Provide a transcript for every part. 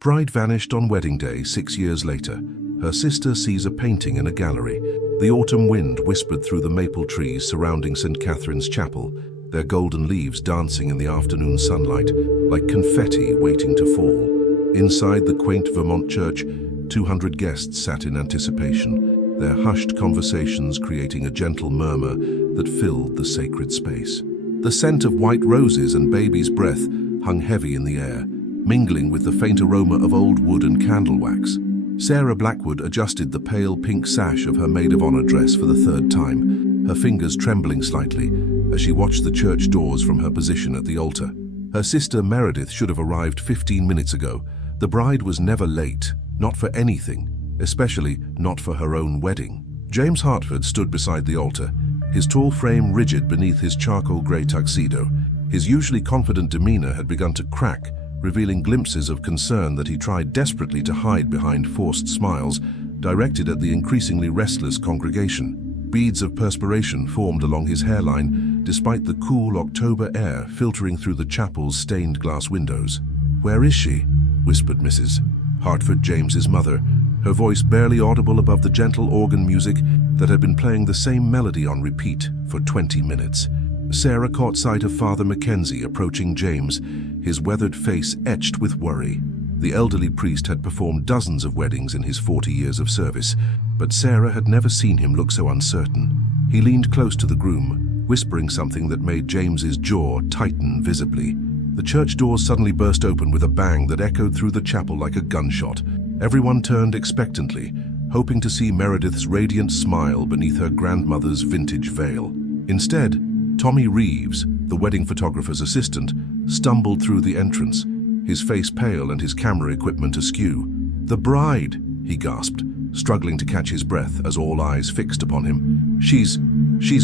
Bride vanished on wedding day 6 years later. Her sister sees a painting in a gallery. The autumn wind whispered through the maple trees surrounding St. Catherine's Chapel, their golden leaves dancing in the afternoon sunlight, like confetti waiting to fall. Inside the quaint Vermont church, 200 guests sat in anticipation, their hushed conversations creating a gentle murmur that filled the sacred space. The scent of white roses and baby's breath hung heavy in the air, mingling with the faint aroma of old wood and candle wax. Sarah Blackwood adjusted the pale pink sash of her maid of honor dress for the third time, her fingers trembling slightly as she watched the church doors from her position at the altar. Her sister Meredith should have arrived 15 minutes ago. The bride was never late, not for anything, especially not for her own wedding. James Hartford stood beside the altar, his tall frame rigid beneath his charcoal grey tuxedo. His usually confident demeanor had begun to crack, revealing glimpses of concern that he tried desperately to hide behind forced smiles directed at the increasingly restless congregation. Beads of perspiration formed along his hairline, despite the cool October air filtering through the chapel's stained glass windows. "Where is she?" whispered Mrs. Hartford, James's mother, her voice barely audible above the gentle organ music that had been playing the same melody on repeat for 20 minutes. Sarah caught sight of Father Mackenzie approaching James, his weathered face etched with worry. The elderly priest had performed dozens of weddings in his 40 years of service, but Sarah had never seen him look so uncertain. He leaned close to the groom, whispering something that made James's jaw tighten visibly. The church doors suddenly burst open with a bang that echoed through the chapel like a gunshot. Everyone turned expectantly, hoping to see Meredith's radiant smile beneath her grandmother's vintage veil. Instead, Tommy Reeves, the wedding photographer's assistant, stumbled through the entrance, his face pale and his camera equipment askew. "The bride," he gasped, struggling to catch his breath as all eyes fixed upon him. She's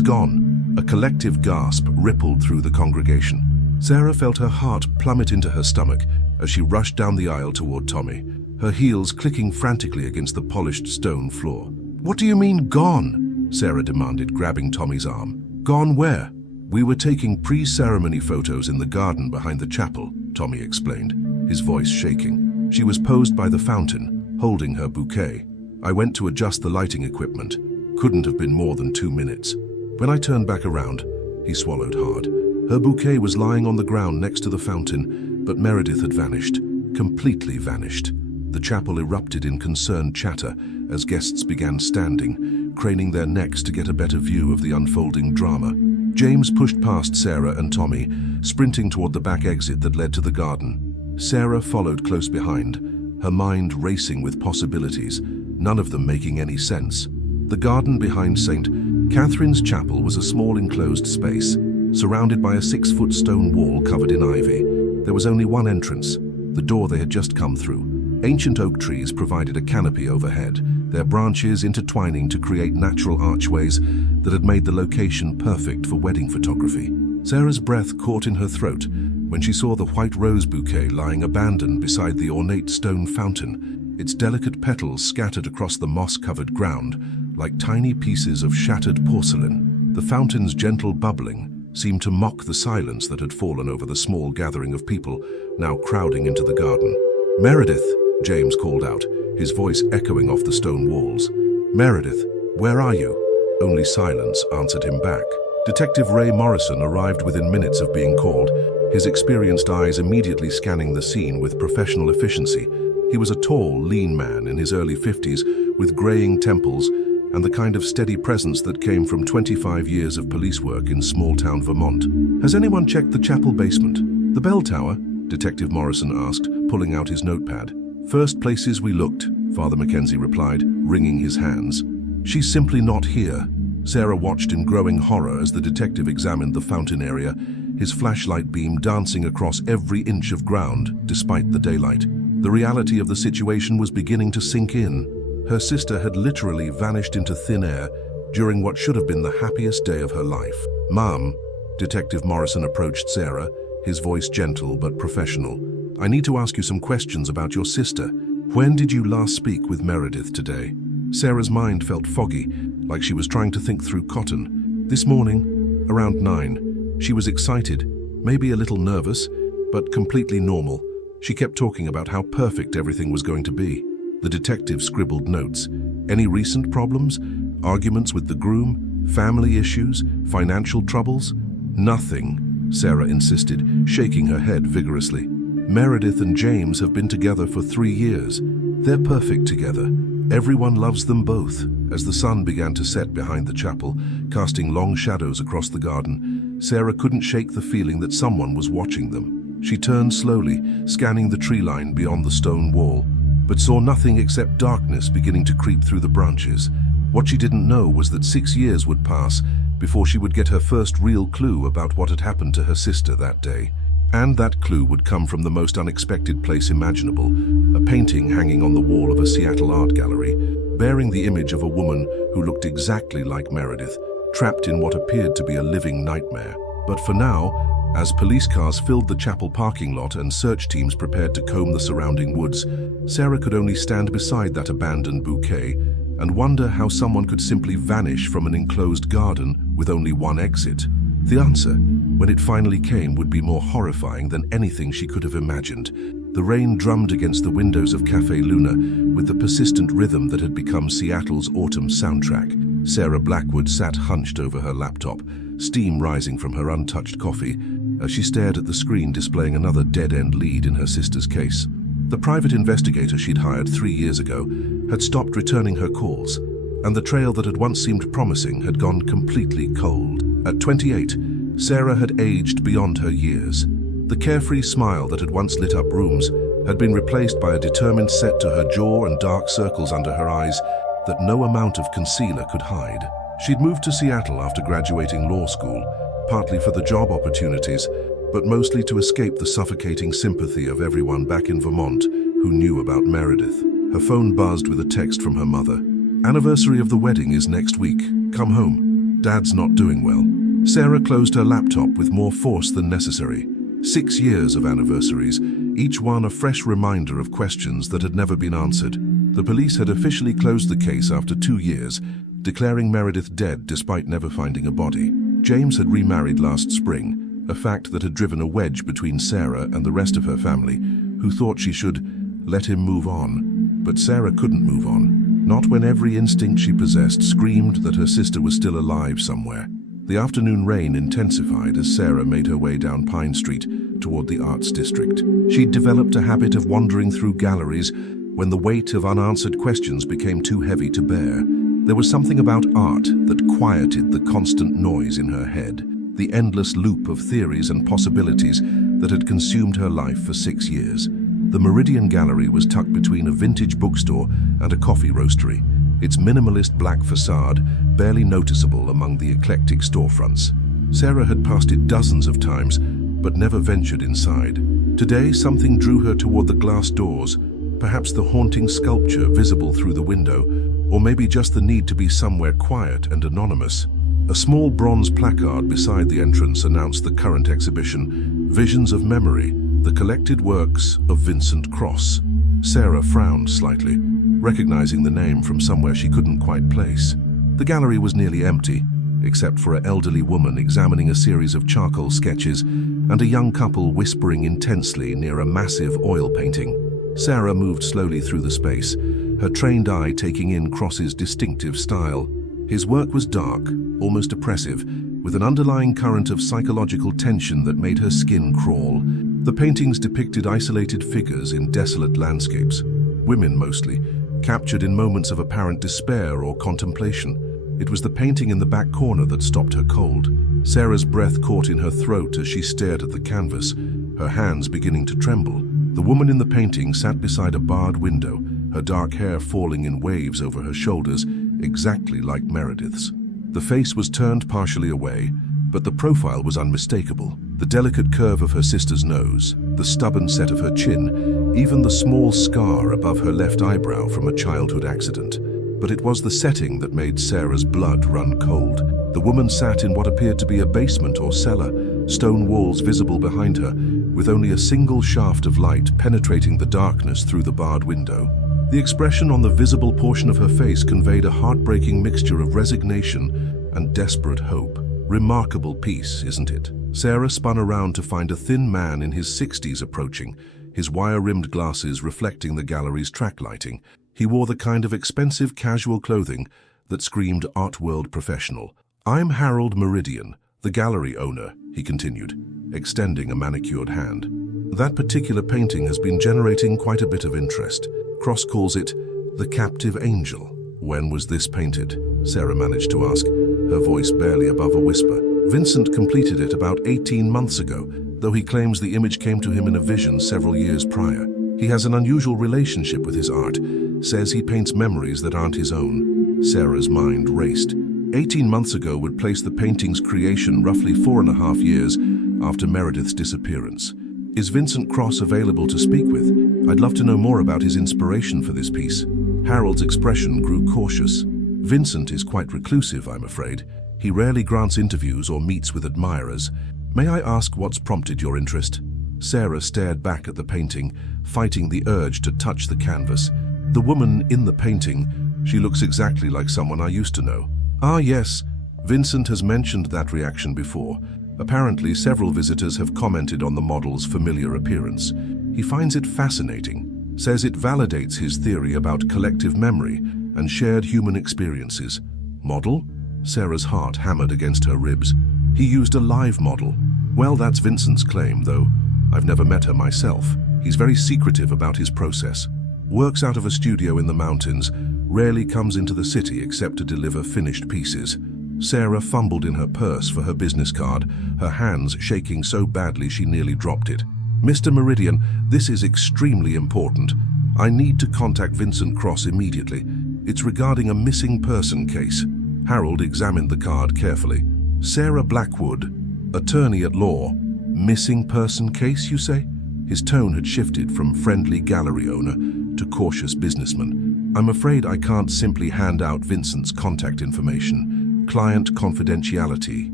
gone." A collective gasp rippled through the congregation. Sarah felt her heart plummet into her stomach as she rushed down the aisle toward Tommy, her heels clicking frantically against the polished stone floor. "What do you mean, gone?" Sarah demanded, grabbing Tommy's arm. "Gone where?" "We were taking pre-ceremony photos in the garden behind the chapel," Tommy explained, his voice shaking. "She was posed by the fountain, holding her bouquet. I went to adjust the lighting equipment. Couldn't have been more than 2 minutes. When I turned back around," he swallowed hard. Her bouquet was lying on the ground next to the fountain, but Meredith had vanished, completely vanished. The chapel erupted in concerned chatter as guests began standing, craning their necks to get a better view of the unfolding drama. James pushed past Sarah and Tommy, sprinting toward the back exit that led to the garden. Sarah followed close behind, her mind racing with possibilities, none of them making any sense. The garden behind St. Catherine's Chapel was a small enclosed space, surrounded by a 6-foot stone wall covered in ivy. There was only one entrance, the door they had just come through. Ancient oak trees provided a canopy overhead, their branches intertwining to create natural archways that had made the location perfect for wedding photography. Sarah's breath caught in her throat when she saw the white rose bouquet lying abandoned beside the ornate stone fountain, its delicate petals scattered across the moss-covered ground like tiny pieces of shattered porcelain. The fountain's gentle bubbling seemed to mock the silence that had fallen over the small gathering of people now crowding into the garden. "Meredith," James called out, his voice echoing off the stone walls. "Meredith, where are you?" Only silence answered him back. Detective Ray Morrison arrived within minutes of being called, his experienced eyes immediately scanning the scene with professional efficiency. He was a tall, lean man in his early 50s with graying temples and the kind of steady presence that came from 25 years of police work in small-town Vermont. "Has anyone checked the chapel basement? The bell tower?" Detective Morrison asked, pulling out his notepad. "First places we looked," Father Mackenzie replied, wringing his hands. "She's simply not here." Sarah watched in growing horror as the detective examined the fountain area, his flashlight beam dancing across every inch of ground despite the daylight. The reality of the situation was beginning to sink in. Her sister had literally vanished into thin air during what should have been the happiest day of her life. "Mom," Detective Morrison approached Sarah, his voice gentle but professional. "I need to ask you some questions about your sister. When did you last speak with Meredith today?" Sarah's mind felt foggy, like she was trying to think through cotton. "This morning, around 9. She was excited, maybe a little nervous, but completely normal. She kept talking about how perfect everything was going to be. The detective scribbled notes. Any recent problems? Arguments with the groom? Family issues? Financial troubles? Nothing, Sarah insisted, shaking her head vigorously. Meredith and James have been together for 3 years. They're perfect together. Everyone loves them both. As the sun began to set behind the chapel, casting long shadows across the garden, Sarah couldn't shake the feeling that someone was watching them. She turned slowly, scanning the tree line beyond the stone wall, but saw nothing except darkness beginning to creep through the branches. What she didn't know was that 6 years would pass before she would get her first real clue about what had happened to her sister that day. And that clue would come from the most unexpected place imaginable, a painting hanging on the wall of a Seattle art gallery, bearing the image of a woman who looked exactly like Meredith, trapped in what appeared to be a living nightmare. But for now, as police cars filled the chapel parking lot and search teams prepared to comb the surrounding woods, Sarah could only stand beside that abandoned bouquet and wonder how someone could simply vanish from an enclosed garden with only one exit. The answer, when it finally came, would be more horrifying than anything she could have imagined. The rain drummed against the windows of Cafe Luna with the persistent rhythm that had become Seattle's autumn soundtrack. Sarah Blackwood sat hunched over her laptop, steam rising from her untouched coffee, as she stared at the screen displaying another dead-end lead in her sister's case. The private investigator she'd hired 3 years ago had stopped returning her calls, and the trail that had once seemed promising had gone completely cold. At 28, Sarah had aged beyond her years. The carefree smile that had once lit up rooms had been replaced by a determined set to her jaw and dark circles under her eyes that no amount of concealer could hide. She'd moved to Seattle after graduating law school, partly for the job opportunities, but mostly to escape the suffocating sympathy of everyone back in Vermont who knew about Meredith. Her phone buzzed with a text from her mother. "Anniversary of the wedding is next week. Come home. Dad's not doing well." Sarah closed her laptop with more force than necessary. 6 years of anniversaries, each one a fresh reminder of questions that had never been answered. The police had officially closed the case after 2 years, declaring Meredith dead despite never finding a body. James had remarried last spring, a fact that had driven a wedge between Sarah and the rest of her family, who thought she should let him move on. But Sarah couldn't move on, not when every instinct she possessed screamed that her sister was still alive somewhere. The afternoon rain intensified as Sarah made her way down Pine Street toward the Arts District. She'd developed a habit of wandering through galleries when the weight of unanswered questions became too heavy to bear. There was something about art that quieted the constant noise in her head, the endless loop of theories and possibilities that had consumed her life for 6 years. The Meridian Gallery was tucked between a vintage bookstore and a coffee roastery, its minimalist black facade barely noticeable among the eclectic storefronts. Sarah had passed it dozens of times, but never ventured inside. Today, something drew her toward the glass doors, perhaps the haunting sculpture visible through the window, or maybe just the need to be somewhere quiet and anonymous. A small bronze placard beside the entrance announced the current exhibition, Visions of Memory, the collected works of Vincent Cross. Sarah frowned slightly, recognizing the name from somewhere she couldn't quite place. The gallery was nearly empty, except for an elderly woman examining a series of charcoal sketches and a young couple whispering intensely near a massive oil painting. Sarah moved slowly through the space, her trained eye taking in Cross's distinctive style. His work was dark, almost oppressive, with an underlying current of psychological tension that made her skin crawl. The paintings depicted isolated figures in desolate landscapes, women mostly, captured in moments of apparent despair or contemplation. It was the painting in the back corner that stopped her cold. Sarah's breath caught in her throat as she stared at the canvas, her hands beginning to tremble. The woman in the painting sat beside a barred window, her dark hair falling in waves over her shoulders, exactly like Meredith's. The face was turned partially away, but the profile was unmistakable. The delicate curve of her sister's nose, the stubborn set of her chin, even the small scar above her left eyebrow from a childhood accident. But it was the setting that made Sarah's blood run cold. The woman sat in what appeared to be a basement or cellar, stone walls visible behind her, with only a single shaft of light penetrating the darkness through the barred window. The expression on the visible portion of her face conveyed a heartbreaking mixture of resignation and desperate hope. Remarkable piece, isn't it? Sarah spun around to find a thin man in his 60s approaching, his wire-rimmed glasses reflecting the gallery's track lighting. He wore the kind of expensive casual clothing that screamed art world professional. "I'm Harold Meridian, the gallery owner," he continued, extending a manicured hand. "That particular painting has been generating quite a bit of interest. Cross calls it the Captive Angel." "When was this painted?" Sarah managed to ask, her voice barely above a whisper. "Vincent completed it about 18 months ago, though he claims the image came to him in a vision several years prior. He has an unusual relationship with his art, says he paints memories that aren't his own." Sarah's mind raced. 18 months ago would place the painting's creation roughly 4.5 years after Meredith's disappearance. "Is Vincent Cross available to speak with? I'd love to know more about his inspiration for this piece." Harold's expression grew cautious. "Vincent is quite reclusive, I'm afraid. He rarely grants interviews or meets with admirers. May I ask what's prompted your interest?" Sarah stared back at the painting, fighting the urge to touch the canvas. "The woman in the painting, she looks exactly like someone I used to know." "Ah, yes. Vincent has mentioned that reaction before. Apparently, several visitors have commented on the model's familiar appearance. He finds it fascinating, says it validates his theory about collective memory and shared human experiences." "Model?" Sarah's heart hammered against her ribs. "He used a live model." "Well, that's Vincent's claim, though. I've never met her myself. He's very secretive about his process. Works out of a studio in the mountains, rarely comes into the city except to deliver finished pieces." Sarah fumbled in her purse for her business card, her hands shaking so badly she nearly dropped it. "Mr. Meridian, this is extremely important. I need to contact Vincent Cross immediately. It's regarding a missing person case." Harold examined the card carefully. "Sarah Blackwood, attorney at law. Missing person case, you say?" His tone had shifted from friendly gallery owner to cautious businessman. "I'm afraid I can't simply hand out Vincent's contact information. Client confidentiality,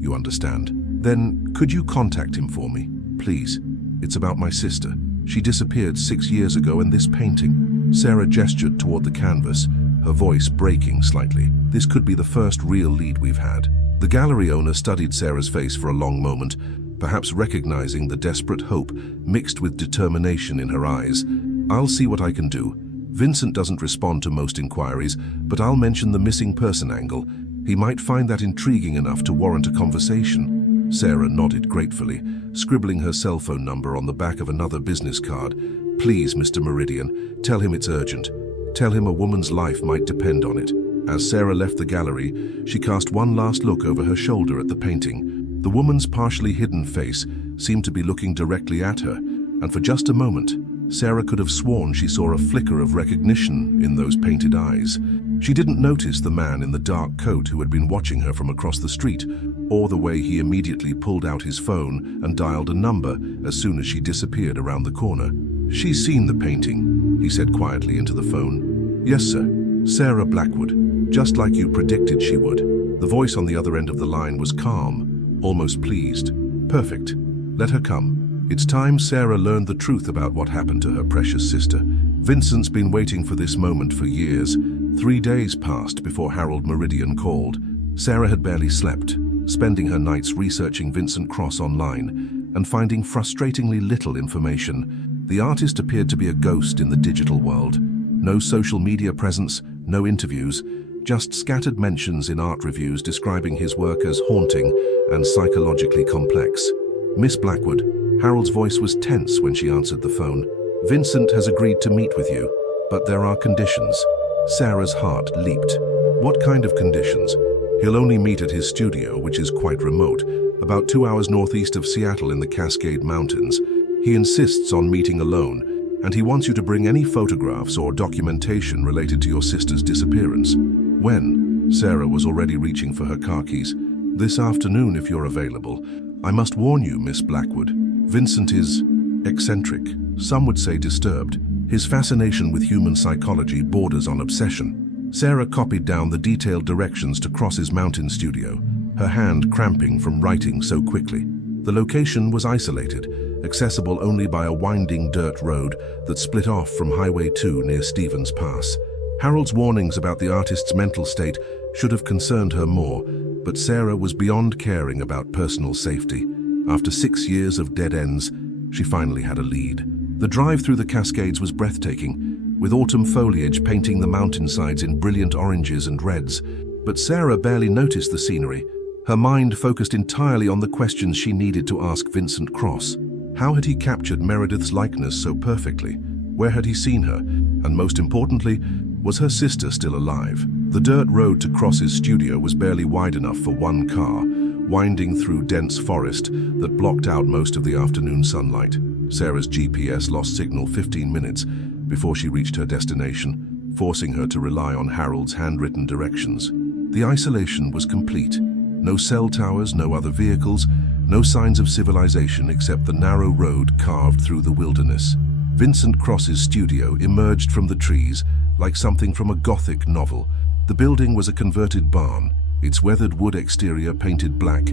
you understand. Then, could you contact him for me, please? It's about my sister. She disappeared 6 years ago in this painting." Sarah gestured toward the canvas, her voice breaking slightly. "This could be the first real lead we've had." The gallery owner studied Sarah's face for a long moment, perhaps recognizing the desperate hope mixed with determination in her eyes. "I'll see what I can do. Vincent doesn't respond to most inquiries, but I'll mention the missing person angle. He might find that intriguing enough to warrant a conversation." Sarah nodded gratefully, scribbling her cell phone number on the back of another business card. "Please, Mr. Meridian, tell him it's urgent. Tell him a woman's life might depend on it." As Sarah left the gallery, she cast one last look over her shoulder at the painting. The woman's partially hidden face seemed to be looking directly at her, and for just a moment, Sarah could have sworn she saw a flicker of recognition in those painted eyes. She didn't notice the man in the dark coat who had been watching her from across the street, or the way he immediately pulled out his phone and dialed a number as soon as she disappeared around the corner. "She's seen the painting," he said quietly into the phone. "Yes, sir. Sarah Blackwood, just like you predicted she would." The voice on the other end of the line was calm, almost pleased. "Perfect. Let her come. It's time Sarah learned the truth about what happened to her precious sister. Vincent's been waiting for this moment for years. 3 days passed before Harold Meridian called. Sarah had barely slept, spending her nights researching Vincent Cross online and finding frustratingly little information. The artist appeared to be a ghost in the digital world. No social media presence, no interviews, just scattered mentions in art reviews describing his work as haunting and psychologically complex. "Miss Blackwood," Harold's voice was tense when she answered the phone. "Vincent has agreed to meet with you, but there are conditions." Sarah's heart leaped. "What kind of conditions?" "He'll only meet at his studio, which is quite remote, about 2 hours northeast of Seattle in the Cascade Mountains. He insists on meeting alone, and he wants you to bring any photographs or documentation related to your sister's disappearance." "When?" Sarah was already reaching for her car keys. "This afternoon, if you're available. I must warn you, Miss Blackwood. Vincent is eccentric, some would say disturbed. His fascination with human psychology borders on obsession." Sarah copied down the detailed directions to Cross's mountain studio, her hand cramping from writing so quickly. The location was isolated, accessible only by a winding dirt road that split off from Highway 2 near Stevens Pass. Harold's warnings about the artist's mental state should have concerned her more, but Sarah was beyond caring about personal safety. After 6 years of dead ends, she finally had a lead. The drive through the Cascades was breathtaking, with autumn foliage painting the mountainsides in brilliant oranges and reds. But Sarah barely noticed the scenery. Her mind focused entirely on the questions she needed to ask Vincent Cross. How had he captured Meredith's likeness so perfectly? Where had he seen her? And most importantly, was her sister still alive? The dirt road to Cross's studio was barely wide enough for one car, winding through dense forest that blocked out most of the afternoon sunlight. Sarah's GPS lost signal 15 minutes before she reached her destination, forcing her to rely on Harold's handwritten directions. The isolation was complete. No cell towers, no other vehicles, no signs of civilization except the narrow road carved through the wilderness. Vincent Cross's studio emerged from the trees like something from a Gothic novel. The building was a converted barn, its weathered wood exterior painted black,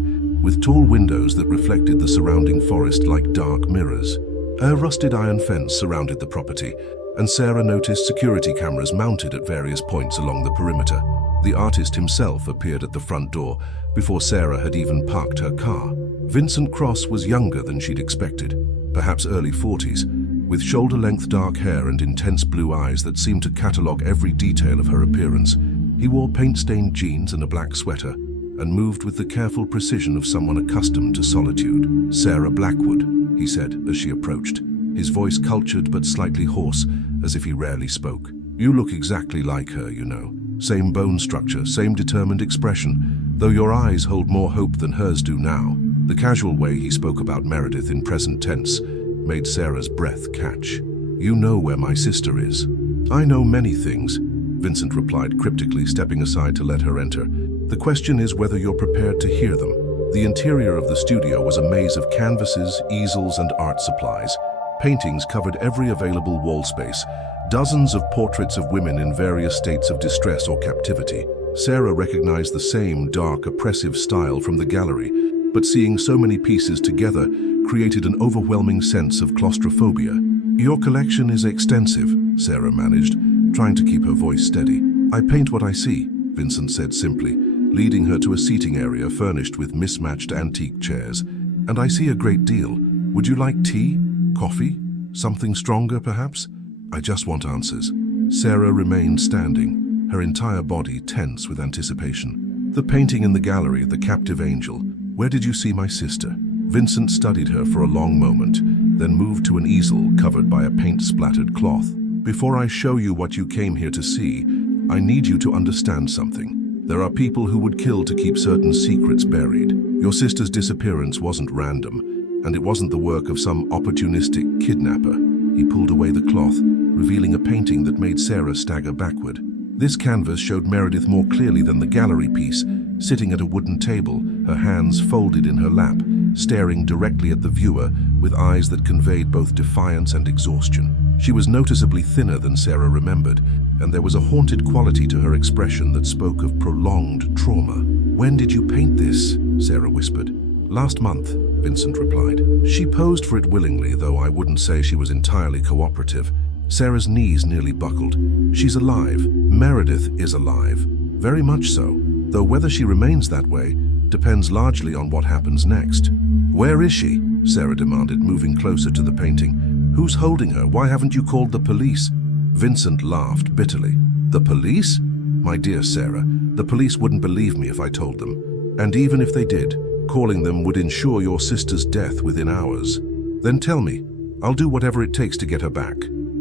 with tall windows that reflected the surrounding forest like dark mirrors. A rusted iron fence surrounded the property, and Sarah noticed security cameras mounted at various points along the perimeter. The artist himself appeared at the front door before Sarah had even parked her car. Vincent Cross was younger than she'd expected, perhaps early 40s, with shoulder-length dark hair and intense blue eyes that seemed to catalogue every detail of her appearance. He wore paint-stained jeans and a black sweater, and moved with the careful precision of someone accustomed to solitude. "Sarah Blackwood," he said as she approached, his voice cultured but slightly hoarse, as if he rarely spoke. "You look exactly like her, you know. Same bone structure, same determined expression, though your eyes hold more hope than hers do now." The casual way he spoke about Meredith in present tense made Sarah's breath catch. "You know where my sister is." "I know many things," Vincent replied cryptically, stepping aside to let her enter. "The question is whether you're prepared to hear them." The interior of the studio was a maze of canvases, easels, and art supplies. Paintings covered every available wall space, dozens of portraits of women in various states of distress or captivity. Sarah recognized the same dark, oppressive style from the gallery, but seeing so many pieces together created an overwhelming sense of claustrophobia. "Your collection is extensive," Sarah managed, trying to keep her voice steady. "I paint what I see," Vincent said simply, leading her to a seating area furnished with mismatched antique chairs. "And I see a great deal. Would you like tea? Coffee? Something stronger, perhaps?" "I just want answers." Sarah remained standing, her entire body tense with anticipation. "The painting in the gallery, the captive angel. Where did you see my sister?" Vincent studied her for a long moment, then moved to an easel covered by a paint-splattered cloth. "Before I show you what you came here to see, I need you to understand something. There are people who would kill to keep certain secrets buried. Your sister's disappearance wasn't random, and it wasn't the work of some opportunistic kidnapper." He pulled away the cloth, revealing a painting that made Sarah stagger backward. This canvas showed Meredith more clearly than the gallery piece, sitting at a wooden table, her hands folded in her lap, staring directly at the viewer with eyes that conveyed both defiance and exhaustion. She was noticeably thinner than Sarah remembered, and there was a haunted quality to her expression that spoke of prolonged trauma. "When did you paint this?" Sarah whispered. "Last month," Vincent replied. She posed for it willingly, though I wouldn't say she was entirely cooperative. Sarah's knees nearly buckled. "She's alive. Meredith is alive. Very much so, though whether she remains that way depends largely on what happens next." "Where is she?" Sarah demanded, moving closer to the painting. "Who's holding her? Why haven't you called the police?" Vincent laughed bitterly. "The police? My dear Sarah, the police wouldn't believe me if I told them. And even if they did, calling them would ensure your sister's death within hours. Then tell me, I'll do whatever it takes to get her back.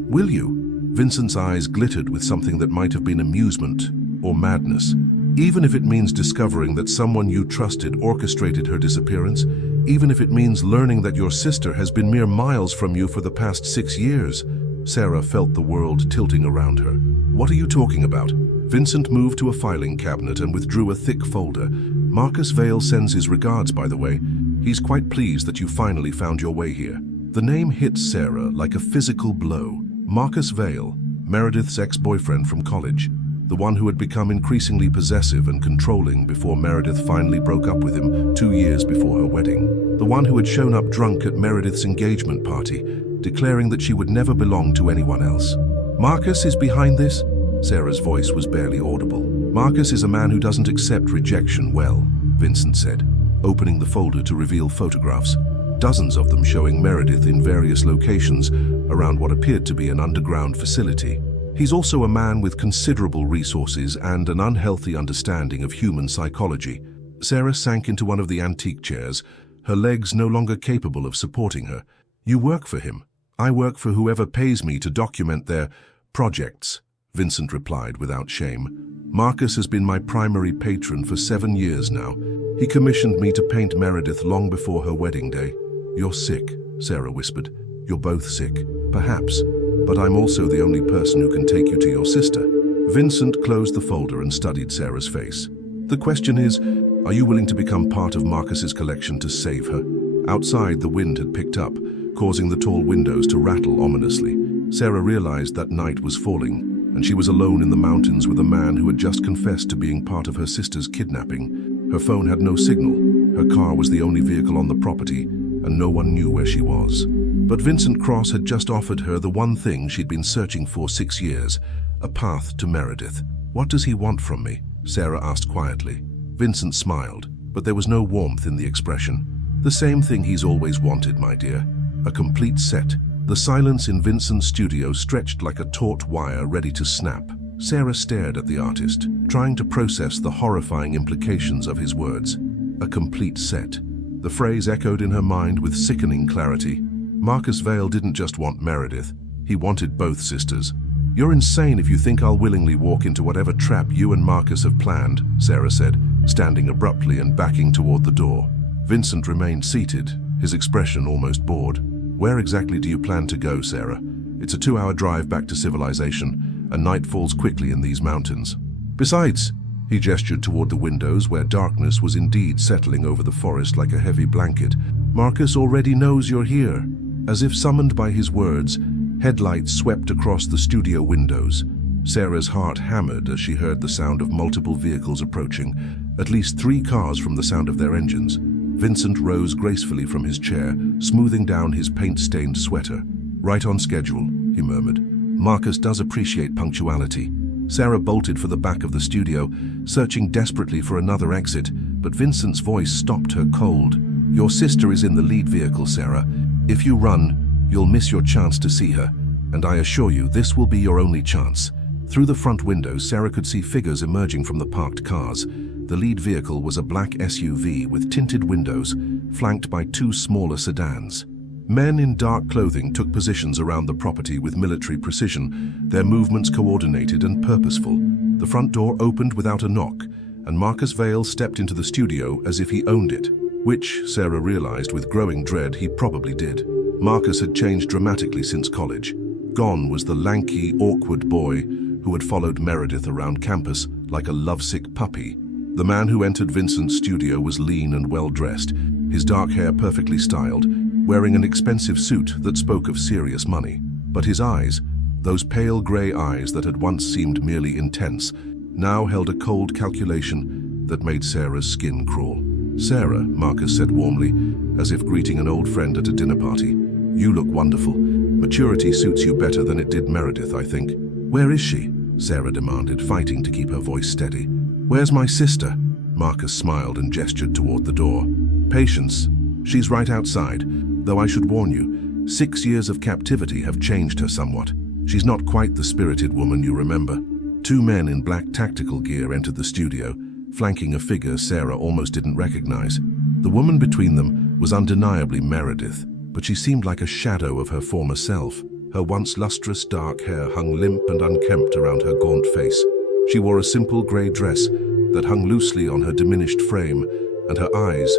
Will you?" Vincent's eyes glittered with something that might have been amusement or madness. "Even if it means discovering that someone you trusted orchestrated her disappearance, even if it means learning that your sister has been mere miles from you for the past 6 years. Sarah felt the world tilting around her. "What are you talking about?" Vincent moved to a filing cabinet and withdrew a thick folder. "Marcus Vale sends his regards, by the way. He's quite pleased that you finally found your way here." The name hit Sarah like a physical blow. Marcus Vale, Meredith's ex-boyfriend from college. The one who had become increasingly possessive and controlling before Meredith finally broke up with him 2 years before her wedding. The one who had shown up drunk at Meredith's engagement party, declaring that she would never belong to anyone else. "Marcus is behind this?" Sarah's voice was barely audible. "Marcus is a man who doesn't accept rejection well," Vincent said, opening the folder to reveal photographs. dozens of them showing Meredith in various locations around what appeared to be an underground facility. He's also a man with considerable resources and an unhealthy understanding of human psychology. Sarah sank into one of the antique chairs, her legs no longer capable of supporting her. "You work for him. I work for whoever pays me to document their projects," Vincent replied without shame. "Marcus has been my primary patron for 7 years now. He commissioned me to paint Meredith long before her wedding day." "You're sick," Sarah whispered. "You're both sick, perhaps, but I'm also the only person who can take you to your sister." Vincent closed the folder and studied Sarah's face. "The question is, are you willing to become part of Marcus's collection to save her?" Outside, the wind had picked up, causing the tall windows to rattle ominously. Sarah realized that night was falling, and she was alone in the mountains with a man who had just confessed to being part of her sister's kidnapping. Her phone had no signal, her car was the only vehicle on the property, and no one knew where she was. But Vincent Cross had just offered her the one thing she'd been searching for 6 years, a path to Meredith. "What does he want from me?" Sarah asked quietly. Vincent smiled, but there was no warmth in the expression. "The same thing he's always wanted, my dear. A complete set." The silence in Vincent's studio stretched like a taut wire ready to snap. Sarah stared at the artist, trying to process the horrifying implications of his words. A complete set. The phrase echoed in her mind with sickening clarity. Marcus Vale didn't just want Meredith, he wanted both sisters. "You're insane if you think I'll willingly walk into whatever trap you and Marcus have planned," Sarah said, standing abruptly and backing toward the door. Vincent remained seated, his expression almost bored. "Where exactly do you plan to go, Sarah? It's a 2-hour drive back to civilization, and night falls quickly in these mountains. Besides," he gestured toward the windows where darkness was indeed settling over the forest like a heavy blanket, "Marcus already knows you're here." As if summoned by his words, headlights swept across the studio windows. Sarah's heart hammered as she heard the sound of multiple vehicles approaching, at least 3 cars from the sound of their engines. Vincent rose gracefully from his chair, smoothing down his paint-stained sweater. "Right on schedule," he murmured. "Marcus does appreciate punctuality." Sarah bolted for the back of the studio, searching desperately for another exit, but Vincent's voice stopped her cold. "Your sister is in the lead vehicle, Sarah. If you run, you'll miss your chance to see her, and I assure you this will be your only chance." Through the front window, Sarah could see figures emerging from the parked cars. The lead vehicle was a black SUV with tinted windows, flanked by 2 smaller sedans. Men in dark clothing took positions around the property with military precision, their movements coordinated and purposeful. The front door opened without a knock, and Marcus Vale stepped into the studio as if he owned it, which, Sarah realized with growing dread, he probably did. Marcus had changed dramatically since college. Gone was the lanky, awkward boy who had followed Meredith around campus like a lovesick puppy. The man who entered Vincent's studio was lean and well-dressed, his dark hair perfectly styled, wearing an expensive suit that spoke of serious money. But his eyes, those pale grey eyes that had once seemed merely intense, now held a cold calculation that made Sarah's skin crawl. "Sarah," Marcus said warmly, as if greeting an old friend at a dinner party. "You look wonderful. Maturity suits you better than it did Meredith, I think." "Where is she?" Sarah demanded, fighting to keep her voice steady. "Where's my sister?" Marcus smiled and gestured toward the door. "Patience. She's right outside, though I should warn you, 6 years of captivity have changed her somewhat. She's not quite the spirited woman you remember." 2 men in black tactical gear entered the studio, flanking a figure Sarah almost didn't recognize. The woman between them was undeniably Meredith, but she seemed like a shadow of her former self. Her once lustrous dark hair hung limp and unkempt around her gaunt face. She wore a simple grey dress that hung loosely on her diminished frame, and her eyes,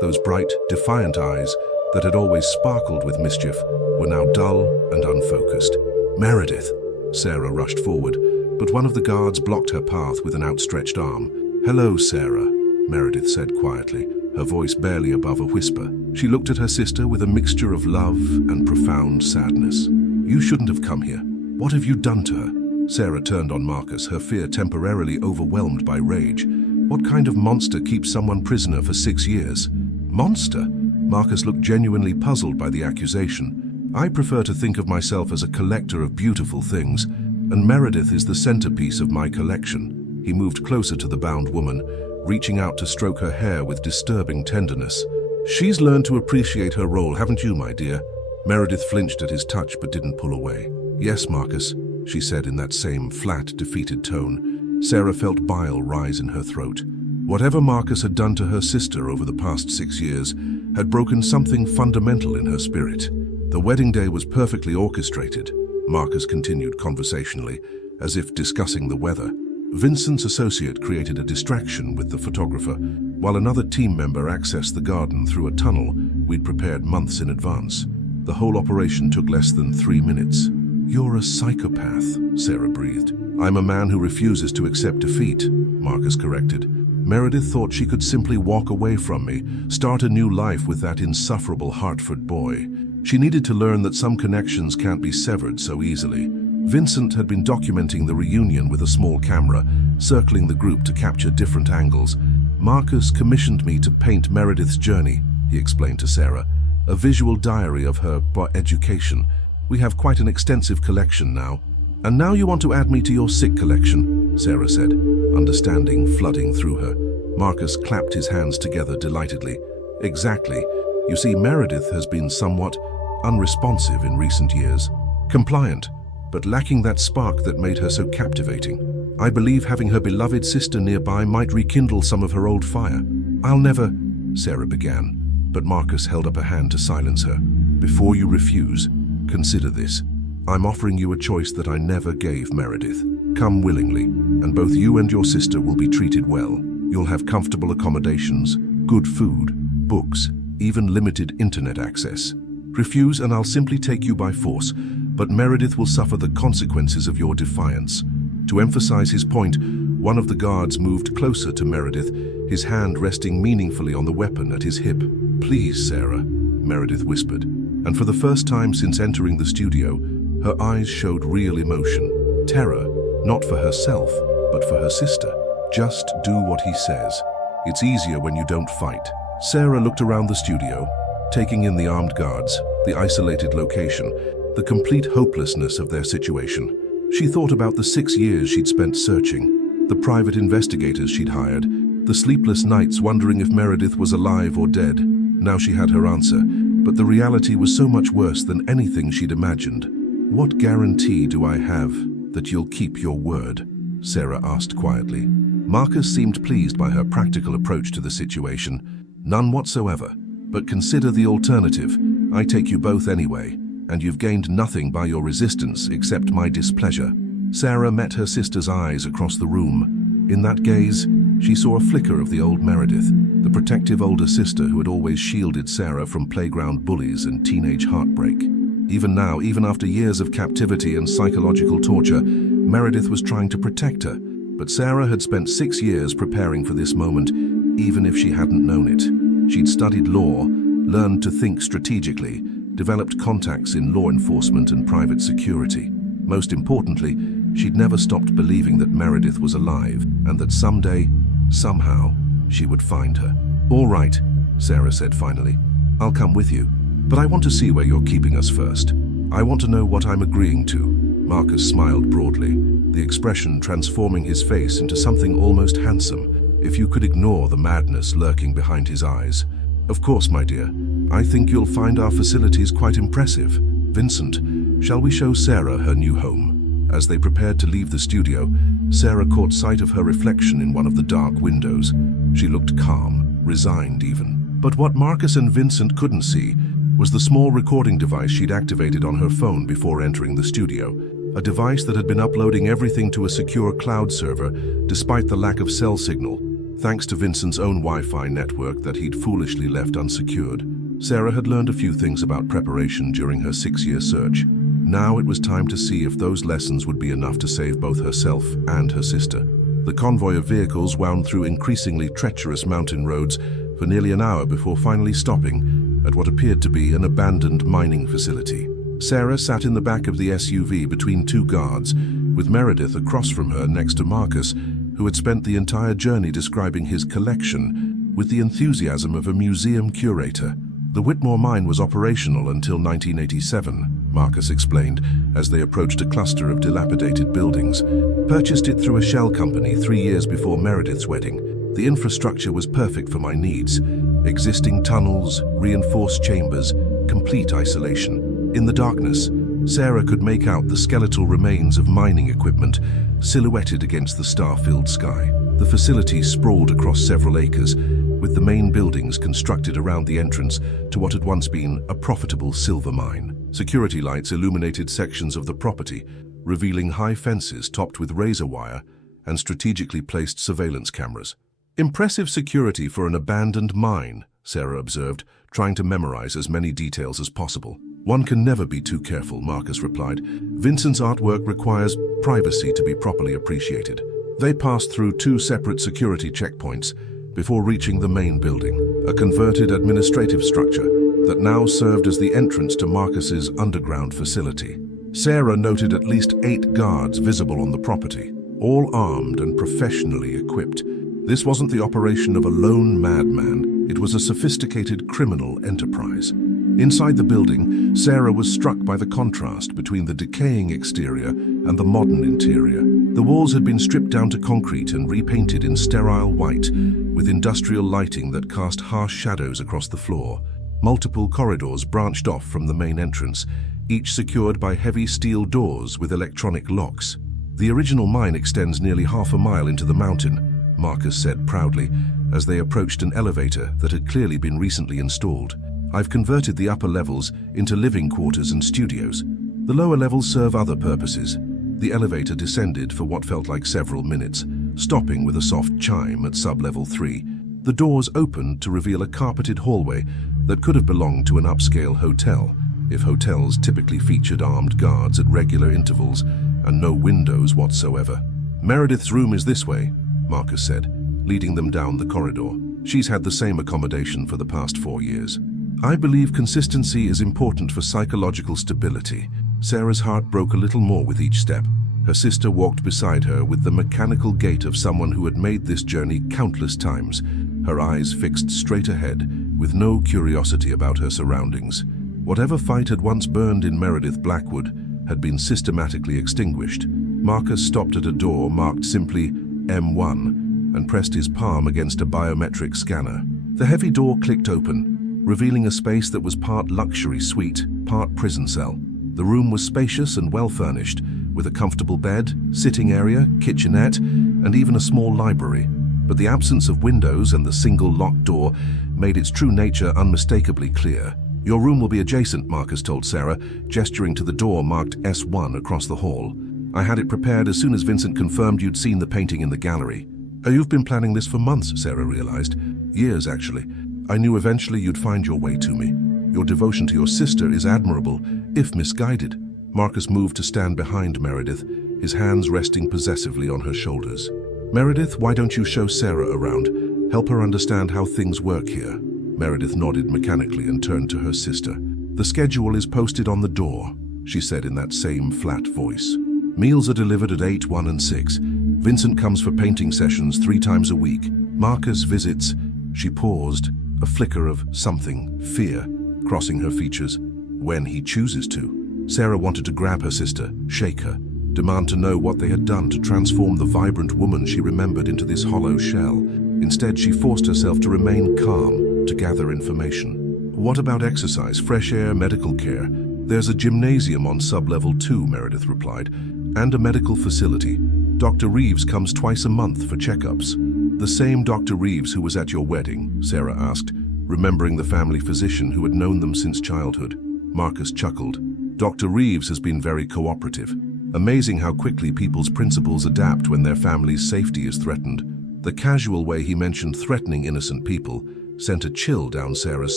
those bright, defiant eyes that had always sparkled with mischief, were now dull and unfocused. "Meredith!" Sarah rushed forward, but one of the guards blocked her path with an outstretched arm. "Hello, Sarah," Meredith said quietly, her voice barely above a whisper. She looked at her sister with a mixture of love and profound sadness. "You shouldn't have come here. What have you done to her?" Sarah turned on Marcus, her fear temporarily overwhelmed by rage. "What kind of monster keeps someone prisoner for 6 years?" "Monster?" Marcus looked genuinely puzzled by the accusation. "I prefer to think of myself as a collector of beautiful things, and Meredith is the centerpiece of my collection." He moved closer to the bound woman, reaching out to stroke her hair with disturbing tenderness. She's learned to appreciate her role, haven't you, my dear? Meredith flinched at his touch but didn't pull away. Yes, Marcus, she said in that same flat, defeated tone. Sarah felt bile rise in her throat. Whatever Marcus had done to her sister over the past 6 years had broken something fundamental in her spirit. The wedding day was perfectly orchestrated, Marcus continued conversationally, as if discussing the weather. Vincent's associate created a distraction with the photographer, while another team member accessed the garden through a tunnel we'd prepared months in advance. The whole operation took less than 3 minutes. You're a psychopath, Sarah breathed. I'm a man who refuses to accept defeat, Marcus corrected. Meredith thought she could simply walk away from me, start a new life with that insufferable Hartford boy. She needed to learn that some connections can't be severed so easily. Vincent had been documenting the reunion with a small camera, circling the group to capture different angles. Marcus commissioned me to paint Meredith's journey, he explained to Sarah, a visual diary of her education. We have quite an extensive collection now. And now you want to add me to your sick collection, Sarah said, understanding flooding through her. Marcus clapped his hands together delightedly. Exactly. You see, Meredith has been somewhat unresponsive in recent years. Compliant, but lacking that spark that made her so captivating. I believe having her beloved sister nearby might rekindle some of her old fire. I'll never, Sarah began, but Marcus held up a hand to silence her. Before you refuse, consider this. I'm offering you a choice that I never gave Meredith. Come willingly, and both you and your sister will be treated well. You'll have comfortable accommodations, good food, books, even limited internet access. Refuse and I'll simply take you by force, but Meredith will suffer the consequences of your defiance. To emphasize his point, one of the guards moved closer to Meredith, his hand resting meaningfully on the weapon at his hip. Please, Sarah, Meredith whispered, and for the first time since entering the studio, her eyes showed real emotion. Terror, not for herself, but for her sister. Just do what he says. It's easier when you don't fight. Sarah looked around the studio, taking in the armed guards, the isolated location, the complete hopelessness of their situation. She thought about the 6 years she'd spent searching, the private investigators she'd hired, the sleepless nights wondering if Meredith was alive or dead. Now she had her answer, but the reality was so much worse than anything she'd imagined. What guarantee do I have that you'll keep your word? Sarah asked quietly. Marcus seemed pleased by her practical approach to the situation. None whatsoever. But consider the alternative. I take you both anyway, and you've gained nothing by your resistance except my displeasure. Sarah met her sister's eyes across the room. In that gaze, she saw a flicker of the old Meredith, the protective older sister who had always shielded Sarah from playground bullies and teenage heartbreak. Even now, even after years of captivity and psychological torture, Meredith was trying to protect her. But Sarah had spent 6 years preparing for this moment, even if she hadn't known it. She'd studied law, learned to think strategically, developed contacts in law enforcement and private security. Most importantly, she'd never stopped believing that Meredith was alive and that someday, somehow, she would find her. All right, Sarah said finally. I'll come with you. But I want to see where you're keeping us first. I want to know what I'm agreeing to. Marcus smiled broadly, the expression transforming his face into something almost handsome, if you could ignore the madness lurking behind his eyes. Of course, my dear. I think you'll find our facilities quite impressive. Vincent, shall we show Sarah her new home? As they prepared to leave the studio, Sarah caught sight of her reflection in one of the dark windows. She looked calm, resigned even. But what Marcus and Vincent couldn't see was the small recording device she'd activated on her phone before entering the studio, a device that had been uploading everything to a secure cloud server despite the lack of cell signal, thanks to Vincent's own Wi-Fi network that he'd foolishly left unsecured. Sarah had learned a few things about preparation during her 6-year search. Now it was time to see if those lessons would be enough to save both herself and her sister. The convoy of vehicles wound through increasingly treacherous mountain roads for nearly an hour before finally stopping at what appeared to be an abandoned mining facility. Sarah sat in the back of the SUV between 2 guards, with Meredith across from her next to Marcus, who had spent the entire journey describing his collection with the enthusiasm of a museum curator. The Whitmore mine was operational until 1987, Marcus explained, as they approached a cluster of dilapidated buildings. Purchased it through a shell company 3 years before Meredith's wedding. The infrastructure was perfect for my needs. Existing tunnels, reinforced chambers, complete isolation. In the darkness, Sarah could make out the skeletal remains of mining equipment silhouetted against the star-filled sky. The facility sprawled across several acres, with the main buildings constructed around the entrance to what had once been a profitable silver mine. Security lights illuminated sections of the property, revealing high fences topped with razor wire and strategically placed surveillance cameras. "Impressive security for an abandoned mine," Sarah observed, trying to memorize as many details as possible. "One can never be too careful," Marcus replied. "Vincent's artwork requires privacy to be properly appreciated." They passed through 2 separate security checkpoints before reaching the main building, a converted administrative structure that now served as the entrance to Marcus's underground facility. Sarah noted at least 8 guards visible on the property, all armed and professionally equipped. This wasn't the operation of a lone madman, it was a sophisticated criminal enterprise. Inside the building, Sarah was struck by the contrast between the decaying exterior and the modern interior. The walls had been stripped down to concrete and repainted in sterile white, with industrial lighting that cast harsh shadows across the floor. Multiple corridors branched off from the main entrance, each secured by heavy steel doors with electronic locks. "The original mine extends nearly half a mile into the mountain," Marcus said proudly, as they approached an elevator that had clearly been recently installed. "I've converted the upper levels into living quarters and studios. The lower levels serve other purposes." The elevator descended for what felt like several minutes, stopping with a soft chime at sub-level 3. The doors opened to reveal a carpeted hallway that could have belonged to an upscale hotel, if hotels typically featured armed guards at regular intervals and no windows whatsoever. "Meredith's room is this way," Marcus said, leading them down the corridor. "She's had the same accommodation for the past 4 years." "I believe consistency is important for psychological stability." Sarah's heart broke a little more with each step. Her sister walked beside her with the mechanical gait of someone who had made this journey countless times, her eyes fixed straight ahead, with no curiosity about her surroundings. Whatever fight had once burned in Meredith Blackwood had been systematically extinguished. Marcus stopped at a door marked simply M1 and pressed his palm against a biometric scanner. The heavy door clicked open, revealing a space that was part luxury suite, part prison cell. The room was spacious and well-furnished, with a comfortable bed, sitting area, kitchenette, and even a small library. But the absence of windows and the single locked door made its true nature unmistakably clear. "Your room will be adjacent," Marcus told Sarah, gesturing to the door marked S1 across the hall. "I had it prepared as soon as Vincent confirmed you'd seen the painting in the gallery." "Oh, you've been planning this for months," Sarah realized. "Years, actually. I knew eventually you'd find your way to me. Your devotion to your sister is admirable, if misguided." Marcus moved to stand behind Meredith, his hands resting possessively on her shoulders. "Meredith, why don't you show Sarah around? Help her understand how things work here." Meredith nodded mechanically and turned to her sister. "The schedule is posted on the door," she said in that same flat voice. "Meals are delivered at 8, 1, and 6. Vincent comes for painting sessions 3 times a week. Marcus visits." She paused, a flicker of something, fear, crossing her features. "When he chooses to." Sarah wanted to grab her sister, shake her, demand to know what they had done to transform the vibrant woman she remembered into this hollow shell. Instead, she forced herself to remain calm, to gather information. "What about exercise, fresh air, medical care?" "There's a gymnasium on sub-level 2, Meredith replied, "and a medical facility. Dr. Reeves comes twice a month for checkups." "The same Dr. Reeves who was at your wedding?" Sarah asked, remembering the family physician who had known them since childhood. Marcus chuckled. "Dr. Reeves has been very cooperative. Amazing how quickly people's principles adapt when their family's safety is threatened." The casual way he mentioned threatening innocent people sent a chill down Sarah's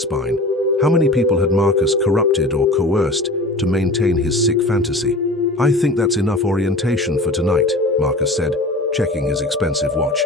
spine. How many people had Marcus corrupted or coerced to maintain his sick fantasy? "I think that's enough orientation for tonight," Marcus said, checking his expensive watch.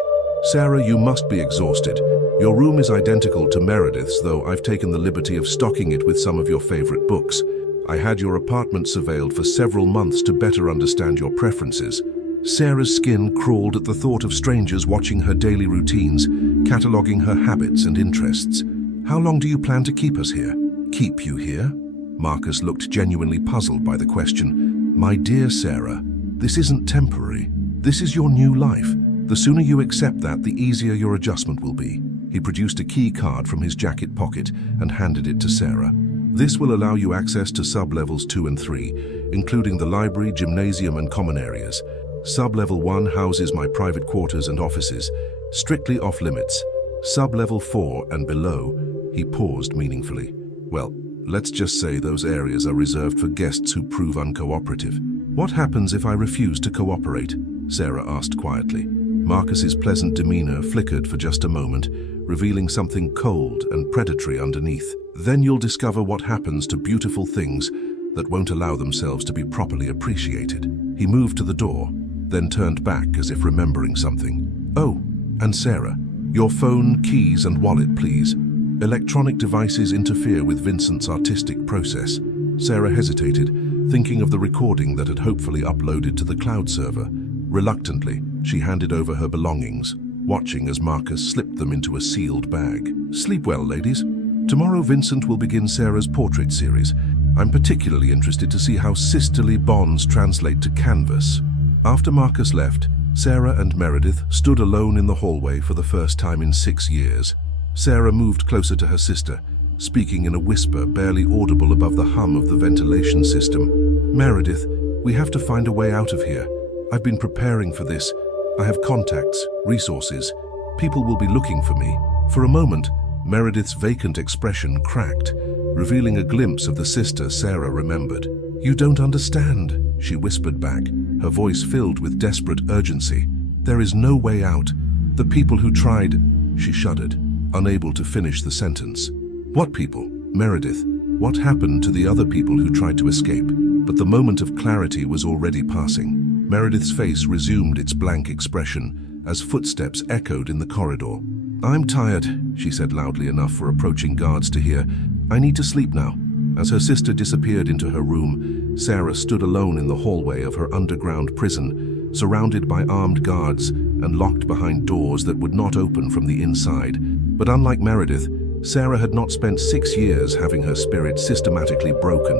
"Sarah, you must be exhausted. Your room is identical to Meredith's, though I've taken the liberty of stocking it with some of your favorite books. I had your apartment surveilled for several months to better understand your preferences." Sarah's skin crawled at the thought of strangers watching her daily routines, cataloging her habits and interests. "How long do you plan to keep us here?" "Keep you here?" Marcus looked genuinely puzzled by the question. "My dear Sarah, this isn't temporary. This is your new life. The sooner you accept that, the easier your adjustment will be." He produced a key card from his jacket pocket and handed it to Sarah. This will allow you access to sub-levels 2 and 3, including the library, gymnasium and common areas. Sub-level 1 houses my private quarters and offices, strictly off-limits. Sub-level 4 and below, he paused meaningfully. Well, let's just say those areas are reserved for guests who prove uncooperative. What happens if I refuse to cooperate? Sarah asked quietly. Marcus's pleasant demeanor flickered for just a moment, revealing something cold and predatory underneath. Then you'll discover what happens to beautiful things that won't allow themselves to be properly appreciated. He moved to the door, then turned back as if remembering something. Oh, and Sarah, your phone, keys and wallet, please. Electronic devices interfere with Vincent's artistic process. Sarah hesitated, thinking of the recording that had hopefully uploaded to the cloud server. Reluctantly, she handed over her belongings, watching as Marcus slipped them into a sealed bag. Sleep well, ladies. Tomorrow Vincent will begin Sarah's portrait series. I'm particularly interested to see how sisterly bonds translate to canvas. After Marcus left, Sarah and Meredith stood alone in the hallway for the first time in 6 years. Sarah moved closer to her sister, speaking in a whisper barely audible above the hum of the ventilation system. Meredith, we have to find a way out of here. I've been preparing for this. I have contacts, resources. People will be looking for me. For a moment, Meredith's vacant expression cracked, revealing a glimpse of the sister Sarah remembered. You don't understand, she whispered back, her voice filled with desperate urgency. There is no way out. The people who tried, she shuddered, unable to finish the sentence. What people? Meredith, what happened to the other people who tried to escape? But the moment of clarity was already passing. Meredith's face resumed its blank expression as footsteps echoed in the corridor. I'm tired, she said loudly enough for approaching guards to hear. I need to sleep now. As her sister disappeared into her room, Sarah stood alone in the hallway of her underground prison, surrounded by armed guards and locked behind doors that would not open from the inside. But unlike Meredith, Sarah had not spent 6 years having her spirit systematically broken,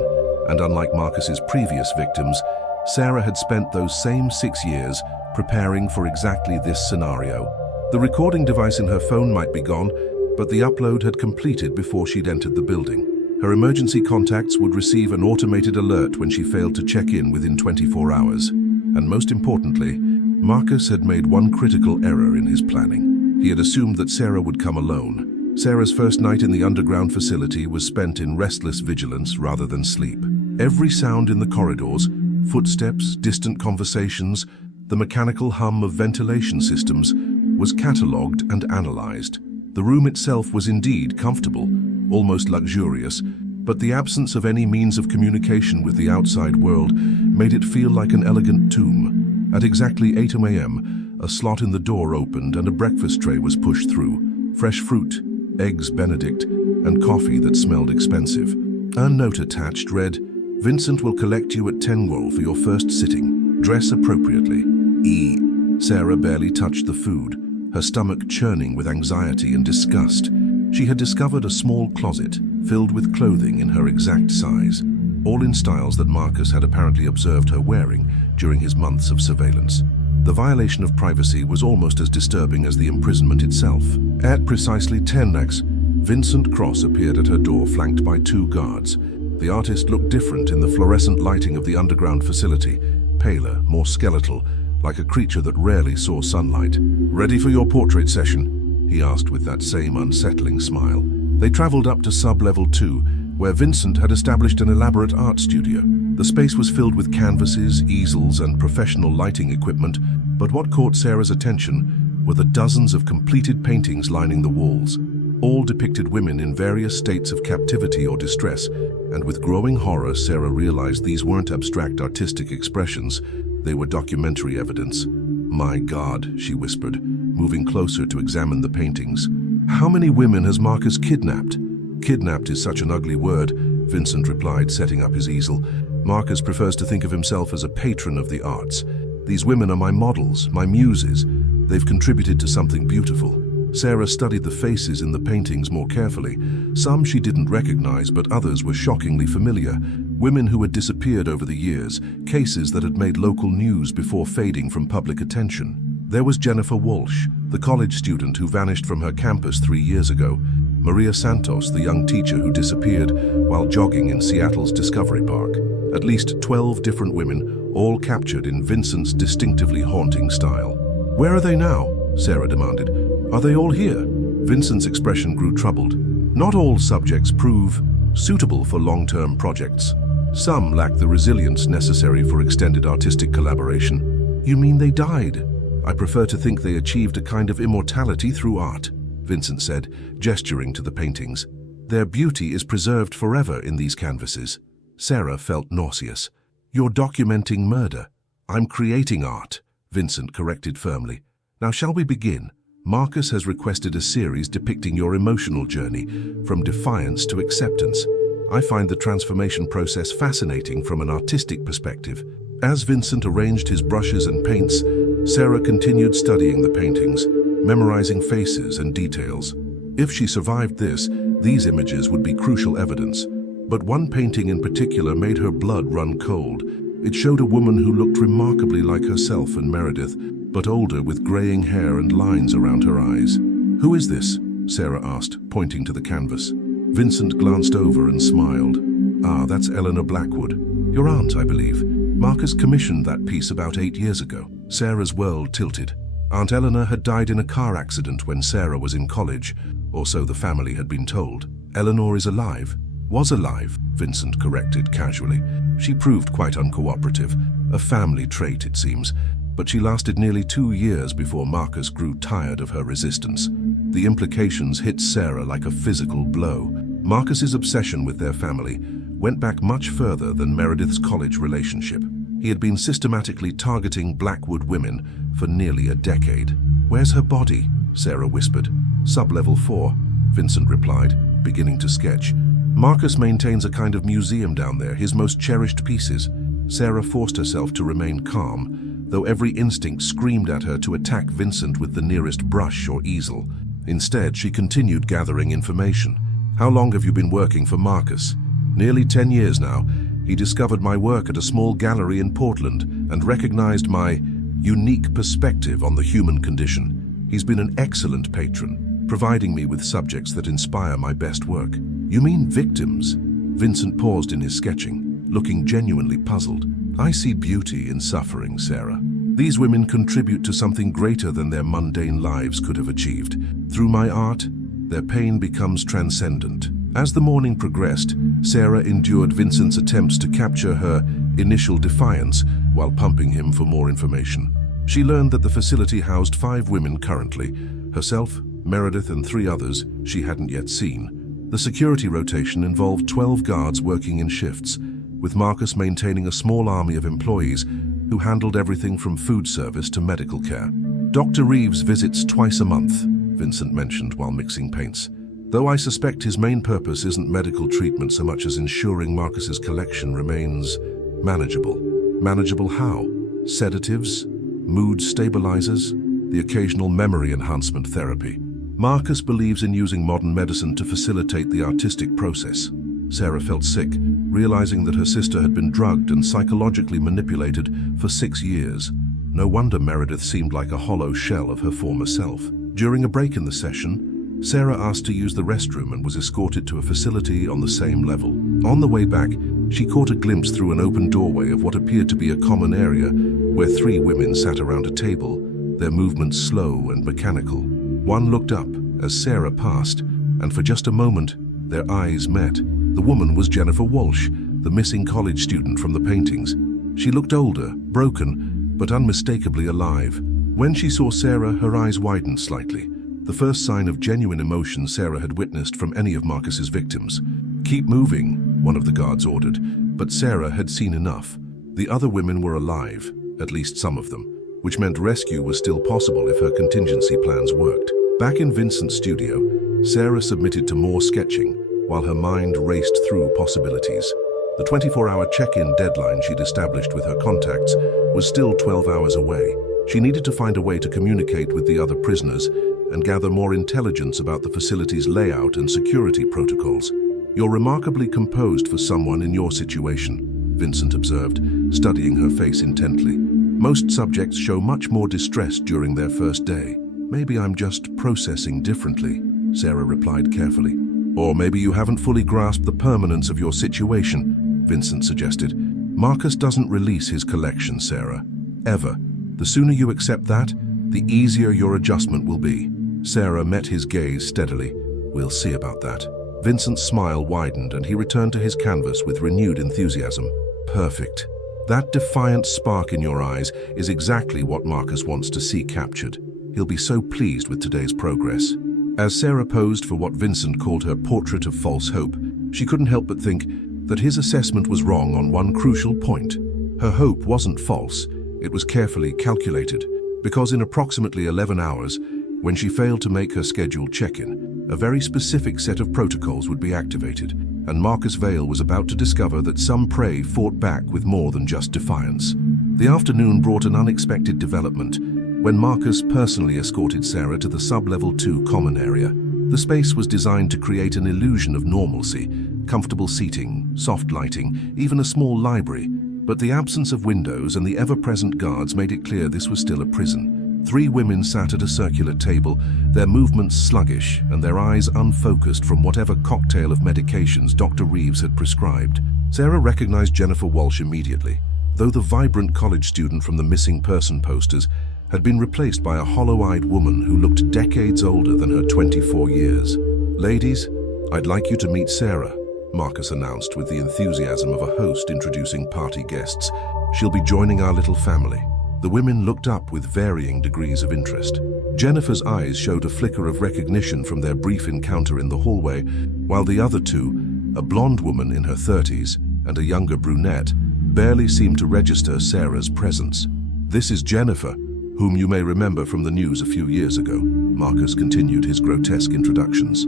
and unlike Marcus's previous victims, Sarah had spent those same 6 years preparing for exactly this scenario. The recording device in her phone might be gone, but the upload had completed before she'd entered the building. Her emergency contacts would receive an automated alert when she failed to check in within 24 hours. And most importantly, Marcus had made one critical error in his planning. He had assumed that Sarah would come alone. Sarah's first night in the underground facility was spent in restless vigilance rather than sleep. Every sound in the corridors, footsteps, distant conversations, the mechanical hum of ventilation systems, was catalogued and analyzed. The room itself was indeed comfortable, almost luxurious, but the absence of any means of communication with the outside world made it feel like an elegant tomb. At exactly 8 a.m., a slot in the door opened and a breakfast tray was pushed through. Fresh fruit, eggs Benedict, and coffee that smelled expensive. A note attached read, Vincent will collect you at Tengwall for your first sitting. Dress appropriately. E. Sarah barely touched the food, her stomach churning with anxiety and disgust. She had discovered a small closet filled with clothing in her exact size, all in styles that Marcus had apparently observed her wearing during his months of surveillance. The violation of privacy was almost as disturbing as the imprisonment itself. At precisely 10:00, Vincent Cross appeared at her door, flanked by 2 guards. The artist looked different in the fluorescent lighting of the underground facility, paler, more skeletal, like a creature that rarely saw sunlight. Ready for your portrait session? He asked with that same unsettling smile. They traveled up to sub-level 2, where Vincent had established an elaborate art studio. The space was filled with canvases, easels, and professional lighting equipment, but what caught Sarah's attention were the dozens of completed paintings lining the walls. All depicted women in various states of captivity or distress, and with growing horror, Sarah realized these weren't abstract artistic expressions, they were documentary evidence. My God, she whispered, moving closer to examine the paintings. How many women has Marcus kidnapped? Kidnapped is such an ugly word, Vincent replied, setting up his easel. Marcus prefers to think of himself as a patron of the arts. These women are my models, my muses. They've contributed to something beautiful. Sarah studied the faces in the paintings more carefully. Some she didn't recognize, but others were shockingly familiar. Women who had disappeared over the years, cases that had made local news before fading from public attention. There was Jennifer Walsh, the college student who vanished from her campus 3 years ago. Maria Santos, the young teacher who disappeared while jogging in Seattle's Discovery Park. At least 12 different women, all captured in Vincent's distinctively haunting style. "Where are they now?" Sarah demanded. "Are they all here?" Vincent's expression grew troubled. "Not all subjects prove suitable for long-term projects. Some lack the resilience necessary for extended artistic collaboration." "You mean they died?" "I prefer to think they achieved a kind of immortality through art," Vincent said, gesturing to the paintings. "Their beauty is preserved forever in these canvases." Sarah felt nauseous. "You're documenting murder." "I'm creating art," Vincent corrected firmly. "Now shall we begin? Marcus has requested a series depicting your emotional journey, from defiance to acceptance. I find the transformation process fascinating from an artistic perspective." As Vincent arranged his brushes and paints, Sarah continued studying the paintings, memorizing faces and details. If she survived this, these images would be crucial evidence. But one painting in particular made her blood run cold. It showed a woman who looked remarkably like herself and Meredith, but older, with graying hair and lines around her eyes. "Who is this?" Sarah asked, pointing to the canvas. Vincent glanced over and smiled. "Ah, that's Eleanor Blackwood. Your aunt, I believe. Marcus commissioned that piece about 8 years ago." Sarah's world tilted. Aunt Eleanor had died in a car accident when Sarah was in college, or so the family had been told. "Eleanor is alive." "Was alive," Vincent corrected casually. "She proved quite uncooperative, a family trait it seems, but she lasted nearly 2 years before Marcus grew tired of her resistance." The implications hit Sarah like a physical blow. Marcus's obsession with their family went back much further than Meredith's college relationship. He had been systematically targeting Blackwood women for nearly a decade. "Where's her body?" Sarah whispered. "Sub-level 4, Vincent replied, beginning to sketch. "Marcus maintains a kind of museum down there, his most cherished pieces." Sarah forced herself to remain calm, though every instinct screamed at her to attack Vincent with the nearest brush or easel. Instead, she continued gathering information. "How long have you been working for Marcus?" "Nearly 10 years now. He discovered my work at a small gallery in Portland and recognized my unique perspective on the human condition. He's been an excellent patron, providing me with subjects that inspire my best work." "You mean victims?" Vincent paused in his sketching, looking genuinely puzzled. "I see beauty in suffering, Sarah. These women contribute to something greater than their mundane lives could have achieved. Through my art, their pain becomes transcendent." As the morning progressed, Sarah endured Vincent's attempts to capture her initial defiance while pumping him for more information. She learned that the facility housed 5 women currently, herself, Meredith, and 3 others she hadn't yet seen. The security rotation involved 12 guards working in shifts, with Marcus maintaining a small army of employees who handled everything from food service to medical care. "Dr. Reeves visits twice a month," Vincent mentioned while mixing paints. "Though I suspect his main purpose isn't medical treatment so much as ensuring Marcus's collection remains manageable." "Manageable how? Sedatives? Mood stabilizers? The occasional memory enhancement therapy?" "Marcus believes in using modern medicine to facilitate the artistic process." Sarah felt sick, realizing that her sister had been drugged and psychologically manipulated for 6 years. No wonder Meredith seemed like a hollow shell of her former self. During a break in the session, Sarah asked to use the restroom and was escorted to a facility on the same level. On the way back, she caught a glimpse through an open doorway of what appeared to be a common area where 3 women sat around a table, their movements slow and mechanical. One looked up as Sarah passed, and for just a moment, their eyes met. The woman was Jennifer Walsh, the missing college student from the paintings. She looked older, broken, but unmistakably alive. When she saw Sarah, her eyes widened slightly, the first sign of genuine emotion Sarah had witnessed from any of Marcus's victims. "Keep moving," one of the guards ordered, but Sarah had seen enough. The other women were alive, at least some of them, which meant rescue was still possible if her contingency plans worked. Back in Vincent's studio, Sarah submitted to more sketching, while her mind raced through possibilities. The 24-hour check-in deadline she'd established with her contacts was still 12 hours away. She needed to find a way to communicate with the other prisoners and gather more intelligence about the facility's layout and security protocols. "You're remarkably composed for someone in your situation," Vincent observed, studying her face intently. Most subjects show much more distress during their first day. Maybe I'm just processing differently, Sarah replied carefully. Or maybe you haven't fully grasped the permanence of your situation, Vincent suggested. Marcus doesn't release his collection, Sarah. Ever. The sooner you accept that, the easier your adjustment will be. Sarah met his gaze steadily. We'll see about that. Vincent's smile widened and he returned to his canvas with renewed enthusiasm. Perfect. That defiant spark in your eyes is exactly what Marcus wants to see captured. He'll be so pleased with today's progress. As Sarah posed for what Vincent called her portrait of false hope, she couldn't help but think that his assessment was wrong on one crucial point. Her hope wasn't false, it was carefully calculated, because in approximately 11 hours, when she failed to make her scheduled check-in, a very specific set of protocols would be activated, and Marcus Vale was about to discover that some prey fought back with more than just defiance. The afternoon brought an unexpected development when Marcus personally escorted Sarah to the sub-level 2 common area. The space was designed to create an illusion of normalcy, comfortable seating, soft lighting, even a small library, but the absence of windows and the ever-present guards made it clear this was still a prison. 3 women sat at a circular table, their movements sluggish and their eyes unfocused from whatever cocktail of medications Dr. Reeves had prescribed. Sarah recognized Jennifer Walsh immediately, though the vibrant college student from the missing person posters had been replaced by a hollow-eyed woman who looked decades older than her 24 years. Ladies, I'd like you to meet Sarah, Marcus announced with the enthusiasm of a host introducing party guests. She'll be joining our little family. The women looked up with varying degrees of interest. Jennifer's eyes showed a flicker of recognition from their brief encounter in the hallway, while the other two, a blonde woman in her 30s and a younger brunette, barely seemed to register Sarah's presence. This is Jennifer, whom you may remember from the news a few years ago. Marcus continued his grotesque introductions.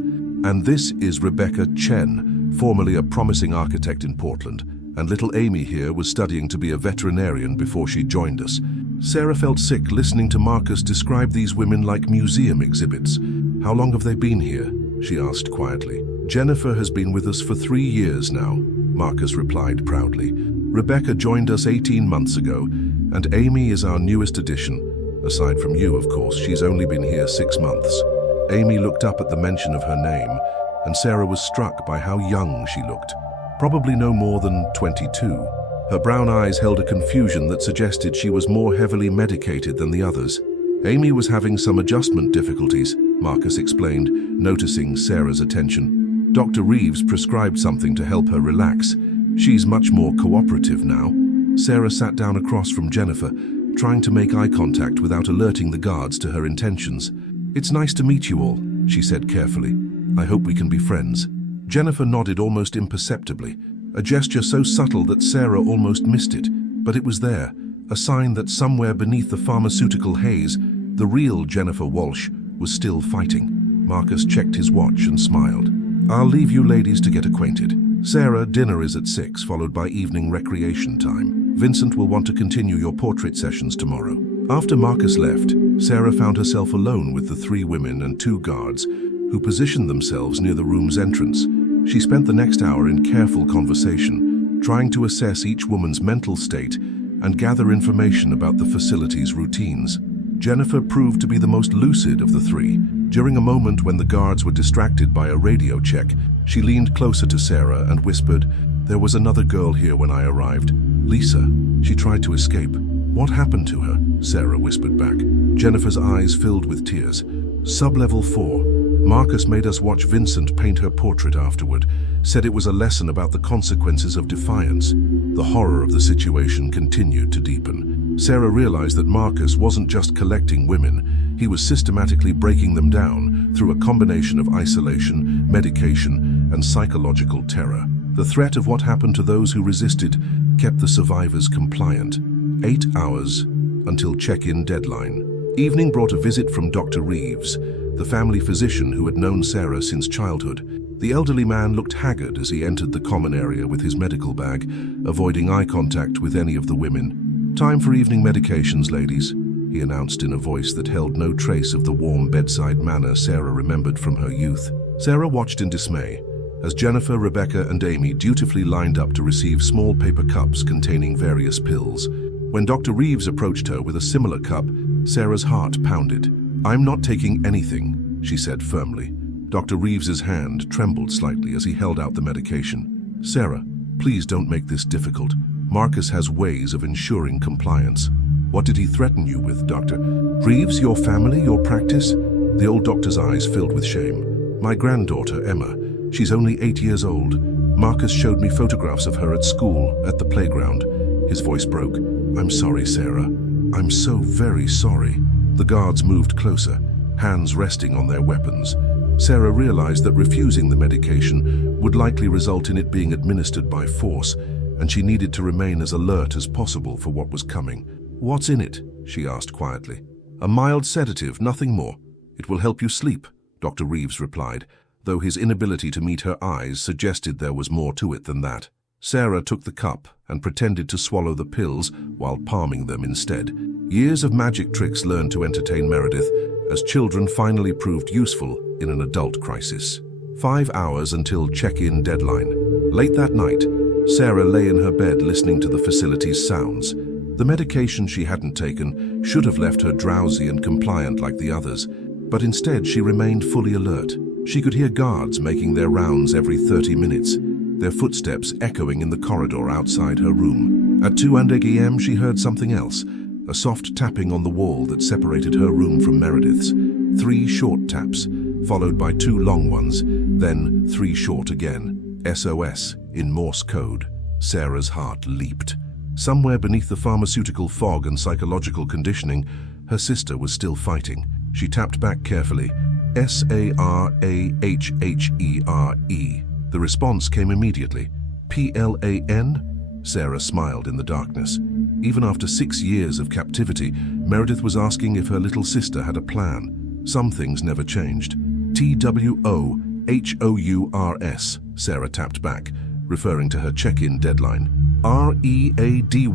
And this is Rebecca Chen, formerly a promising architect in Portland, and little Amy here was studying to be a veterinarian before she joined us. Sarah felt sick listening to Marcus describe these women like museum exhibits. How long have they been here? She asked quietly. Jennifer has been with us for 3 years now, Marcus replied proudly. Rebecca joined us 18 months ago, and Amy is our newest addition. Aside from you, of course, she's only been here 6 months. Amy looked up at the mention of her name, and Sarah was struck by how young she looked. Probably no more than 22. Her brown eyes held a confusion that suggested she was more heavily medicated than the others. Amy was having some adjustment difficulties, Marcus explained, noticing Sarah's attention. Dr. Reeves prescribed something to help her relax. She's much more cooperative now. Sarah sat down across from Jennifer, trying to make eye contact without alerting the guards to her intentions. It's nice to meet you all, she said carefully. I hope we can be friends. Jennifer nodded almost imperceptibly, a gesture so subtle that Sarah almost missed it, but it was there, a sign that somewhere beneath the pharmaceutical haze, the real Jennifer Walsh was still fighting. Marcus checked his watch and smiled. I'll leave you ladies to get acquainted. Sarah, dinner is at 6, followed by evening recreation time. Vincent will want to continue your portrait sessions tomorrow. After Marcus left, Sarah found herself alone with the 3 women and 2 guards, who positioned themselves near the room's entrance. She spent the next hour in careful conversation, trying to assess each woman's mental state and gather information about the facility's routines. Jennifer proved to be the most lucid of the 3. During a moment when the guards were distracted by a radio check, she leaned closer to Sarah and whispered, "There was another girl here when I arrived. Lisa. She tried to escape. What happened to her?" Sarah whispered back. Jennifer's eyes filled with tears. Sub-level 4. Marcus made us watch Vincent paint her portrait afterward, said it was a lesson about the consequences of defiance. The horror of the situation continued to deepen. Sarah realized that Marcus wasn't just collecting women, he was systematically breaking them down through a combination of isolation, medication, and psychological terror. The threat of what happened to those who resisted kept the survivors compliant. 8 hours until check-in deadline. Evening brought a visit from Dr. Reeves, the family physician who had known Sarah since childhood. The elderly man looked haggard as he entered the common area with his medical bag, avoiding eye contact with any of the women. "Time for evening medications, ladies," he announced in a voice that held no trace of the warm bedside manner Sarah remembered from her youth. Sarah watched in dismay as Jennifer, Rebecca, and Amy dutifully lined up to receive small paper cups containing various pills. When Dr. Reeves approached her with a similar cup, Sarah's heart pounded. "I'm not taking anything," she said firmly. Dr. Reeves's hand trembled slightly as he held out the medication. "Sarah, please don't make this difficult. Marcus has ways of ensuring compliance." "What did he threaten you with, Doctor?" "Reeves, your family, your practice?" The old doctor's eyes filled with shame. "My granddaughter, Emma. She's only 8 years old. Marcus showed me photographs of her at school, at the playground." His voice broke. "I'm sorry, Sarah. I'm so very sorry." The guards moved closer, hands resting on their weapons. Sarah realized that refusing the medication would likely result in it being administered by force, and she needed to remain as alert as possible for what was coming. "What's in it?" she asked quietly. "A mild sedative, nothing more. It will help you sleep," Dr. Reeves replied, though his inability to meet her eyes suggested there was more to it than that. Sarah took the cup and pretended to swallow the pills while palming them instead. Years of magic tricks learned to entertain Meredith, as children finally proved useful in an adult crisis. 5 hours until check-in deadline. Late that night, Sarah lay in her bed listening to the facility's sounds. The medication she hadn't taken should have left her drowsy and compliant like the others, but instead she remained fully alert. She could hear guards making their rounds every 30 minutes, their footsteps echoing in the corridor outside her room. At 2:00 a.m. she heard something else, a soft tapping on the wall that separated her room from Meredith's. 3 short taps, followed by 2 long ones, then 3 short again. SOS in Morse code. Sarah's heart leaped. Somewhere beneath the pharmaceutical fog and psychological conditioning, her sister was still fighting. She tapped back carefully. SARAHHERE. The response came immediately. PLAN? Sarah smiled in the darkness. Even after 6 years of captivity, Meredith was asking if her little sister had a plan. Some things never changed. TWOHOURS, Sarah tapped back, referring to her check-in deadline. READY,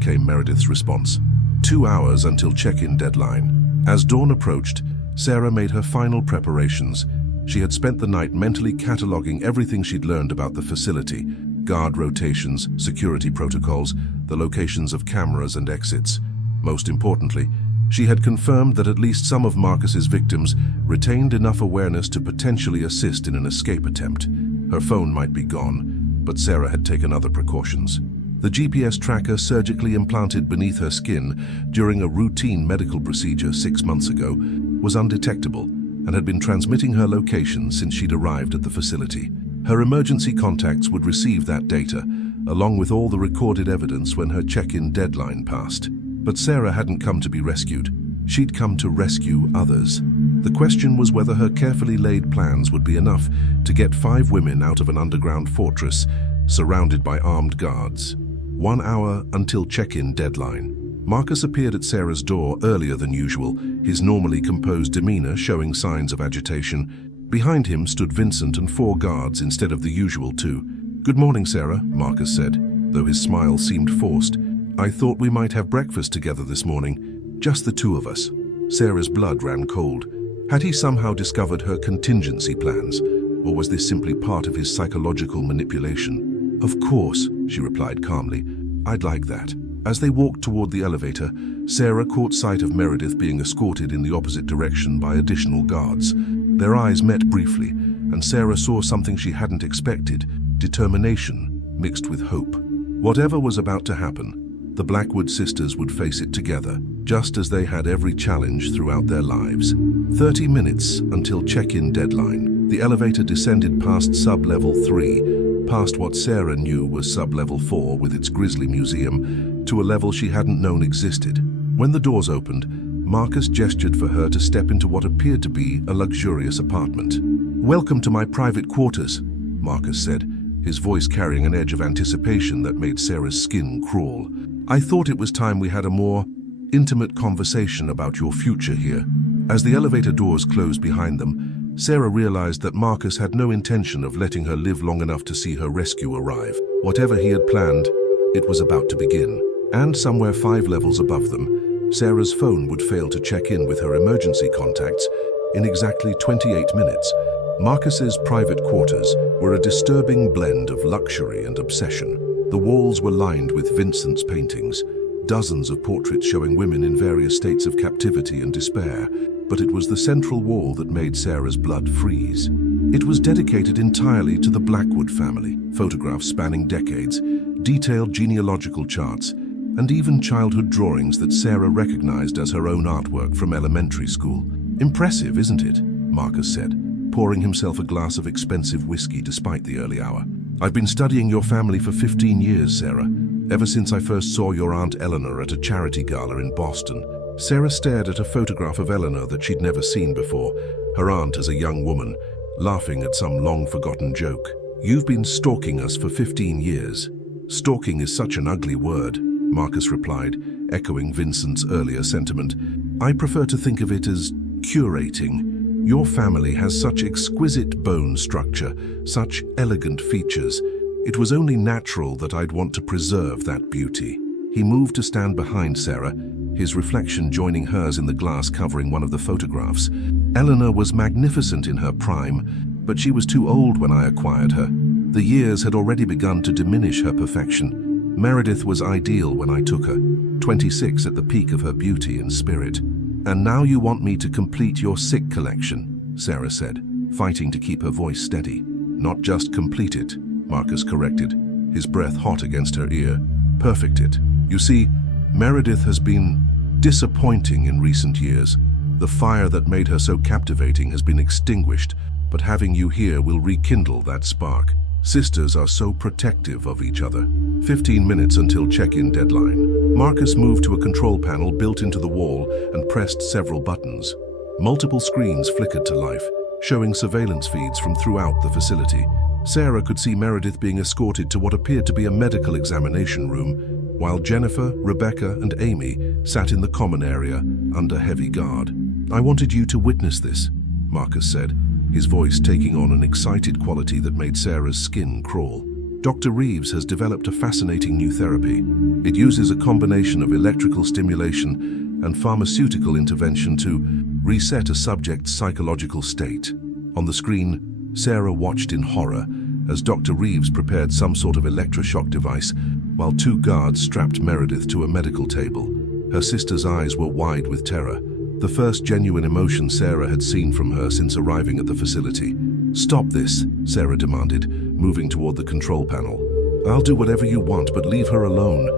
came Meredith's response. 2 hours until check-in deadline. As dawn approached, Sarah made her final preparations. She had spent the night mentally cataloging everything she'd learned about the facility, guard rotations, security protocols, the locations of cameras and exits. Most importantly, she had confirmed that at least some of Marcus's victims retained enough awareness to potentially assist in an escape attempt. Her phone might be gone, but Sarah had taken other precautions. The GPS tracker surgically implanted beneath her skin during a routine medical procedure 6 months ago was undetectable and had been transmitting her location since she'd arrived at the facility. Her emergency contacts would receive that data, along with all the recorded evidence when her check-in deadline passed. But Sarah hadn't come to be rescued. She'd come to rescue others. The question was whether her carefully laid plans would be enough to get 5 women out of an underground fortress, surrounded by armed guards. 1 hour until check-in deadline. Marcus appeared at Sarah's door earlier than usual, his normally composed demeanor showing signs of agitation. Behind him stood Vincent and 4 guards instead of the usual 2. "Good morning, Sarah," Marcus said, though his smile seemed forced. "I thought we might have breakfast together this morning, just the 2 of us." Sarah's blood ran cold. Had he somehow discovered her contingency plans, or was this simply part of his psychological manipulation? "Of course," she replied calmly. "I'd like that." As they walked toward the elevator, Sarah caught sight of Meredith being escorted in the opposite direction by additional guards. Their eyes met briefly, and Sarah saw something she hadn't expected: determination mixed with hope. Whatever was about to happen, the Blackwood sisters would face it together, just as they had every challenge throughout their lives. 30 minutes until check-in deadline. The elevator descended past sub-level 3, past what Sarah knew was sub-level 4 with its grisly museum, to a level she hadn't known existed. When the doors opened, Marcus gestured for her to step into what appeared to be a luxurious apartment. "Welcome to my private quarters," Marcus said, his voice carrying an edge of anticipation that made Sarah's skin crawl. "I thought it was time we had a more intimate conversation about your future here." As the elevator doors closed behind them, Sarah realized that Marcus had no intention of letting her live long enough to see her rescue arrive. Whatever he had planned, it was about to begin. And somewhere 5 levels above them, Sarah's phone would fail to check in with her emergency contacts in exactly 28 minutes. Marcus's private quarters were a disturbing blend of luxury and obsession. The walls were lined with Vincent's paintings, dozens of portraits showing women in various states of captivity and despair, but it was the central wall that made Sarah's blood freeze. It was dedicated entirely to the Blackwood family, photographs spanning decades, detailed genealogical charts, and even childhood drawings that Sarah recognized as her own artwork from elementary school. "Impressive, isn't it?" Marcus said, pouring himself a glass of expensive whiskey despite the early hour. "I've been studying your family for 15 years, Sarah, ever since I first saw your Aunt Eleanor at a charity gala in Boston." Sarah stared at a photograph of Eleanor that she'd never seen before, her aunt as a young woman, laughing at some long-forgotten joke. "You've been stalking us for 15 years. Stalking is such an ugly word," Marcus replied, echoing Vincent's earlier sentiment. "I prefer to think of it as curating. Your family has such exquisite bone structure, such elegant features. It was only natural that I'd want to preserve that beauty." He moved to stand behind Sarah, his reflection joining hers in the glass covering one of the photographs. "Eleanor was magnificent in her prime, but she was too old when I acquired her. The years had already begun to diminish her perfection. Meredith was ideal when I took her, 26 at the peak of her beauty and spirit. And now you want me to complete your sick collection," Sarah said, fighting to keep her voice steady. "Not just complete it," Marcus corrected, his breath hot against her ear. "Perfect it. You see, Meredith has been disappointing in recent years. The fire that made her so captivating has been extinguished, but having you here will rekindle that spark. Sisters are so protective of each other." 15 minutes until check-in deadline. Marcus moved to a control panel built into the wall and pressed several buttons. Multiple screens flickered to life, showing surveillance feeds from throughout the facility. Sarah could see Meredith being escorted to what appeared to be a medical examination room, while Jennifer, Rebecca, and Amy sat in the common area under heavy guard. "I wanted you to witness this," Marcus said, his voice taking on an excited quality that made Sarah's skin crawl. "Dr. Reeves has developed a fascinating new therapy. It uses a combination of electrical stimulation and pharmaceutical intervention to reset a subject's psychological state." On the screen, Sarah watched in horror as Dr. Reeves prepared some sort of electroshock device while two guards strapped Meredith to a medical table. Her sister's eyes were wide with terror, the first genuine emotion Sarah had seen from her since arriving at the facility. "Stop this," Sarah demanded, moving toward the control panel. "I'll do whatever you want, but leave her alone."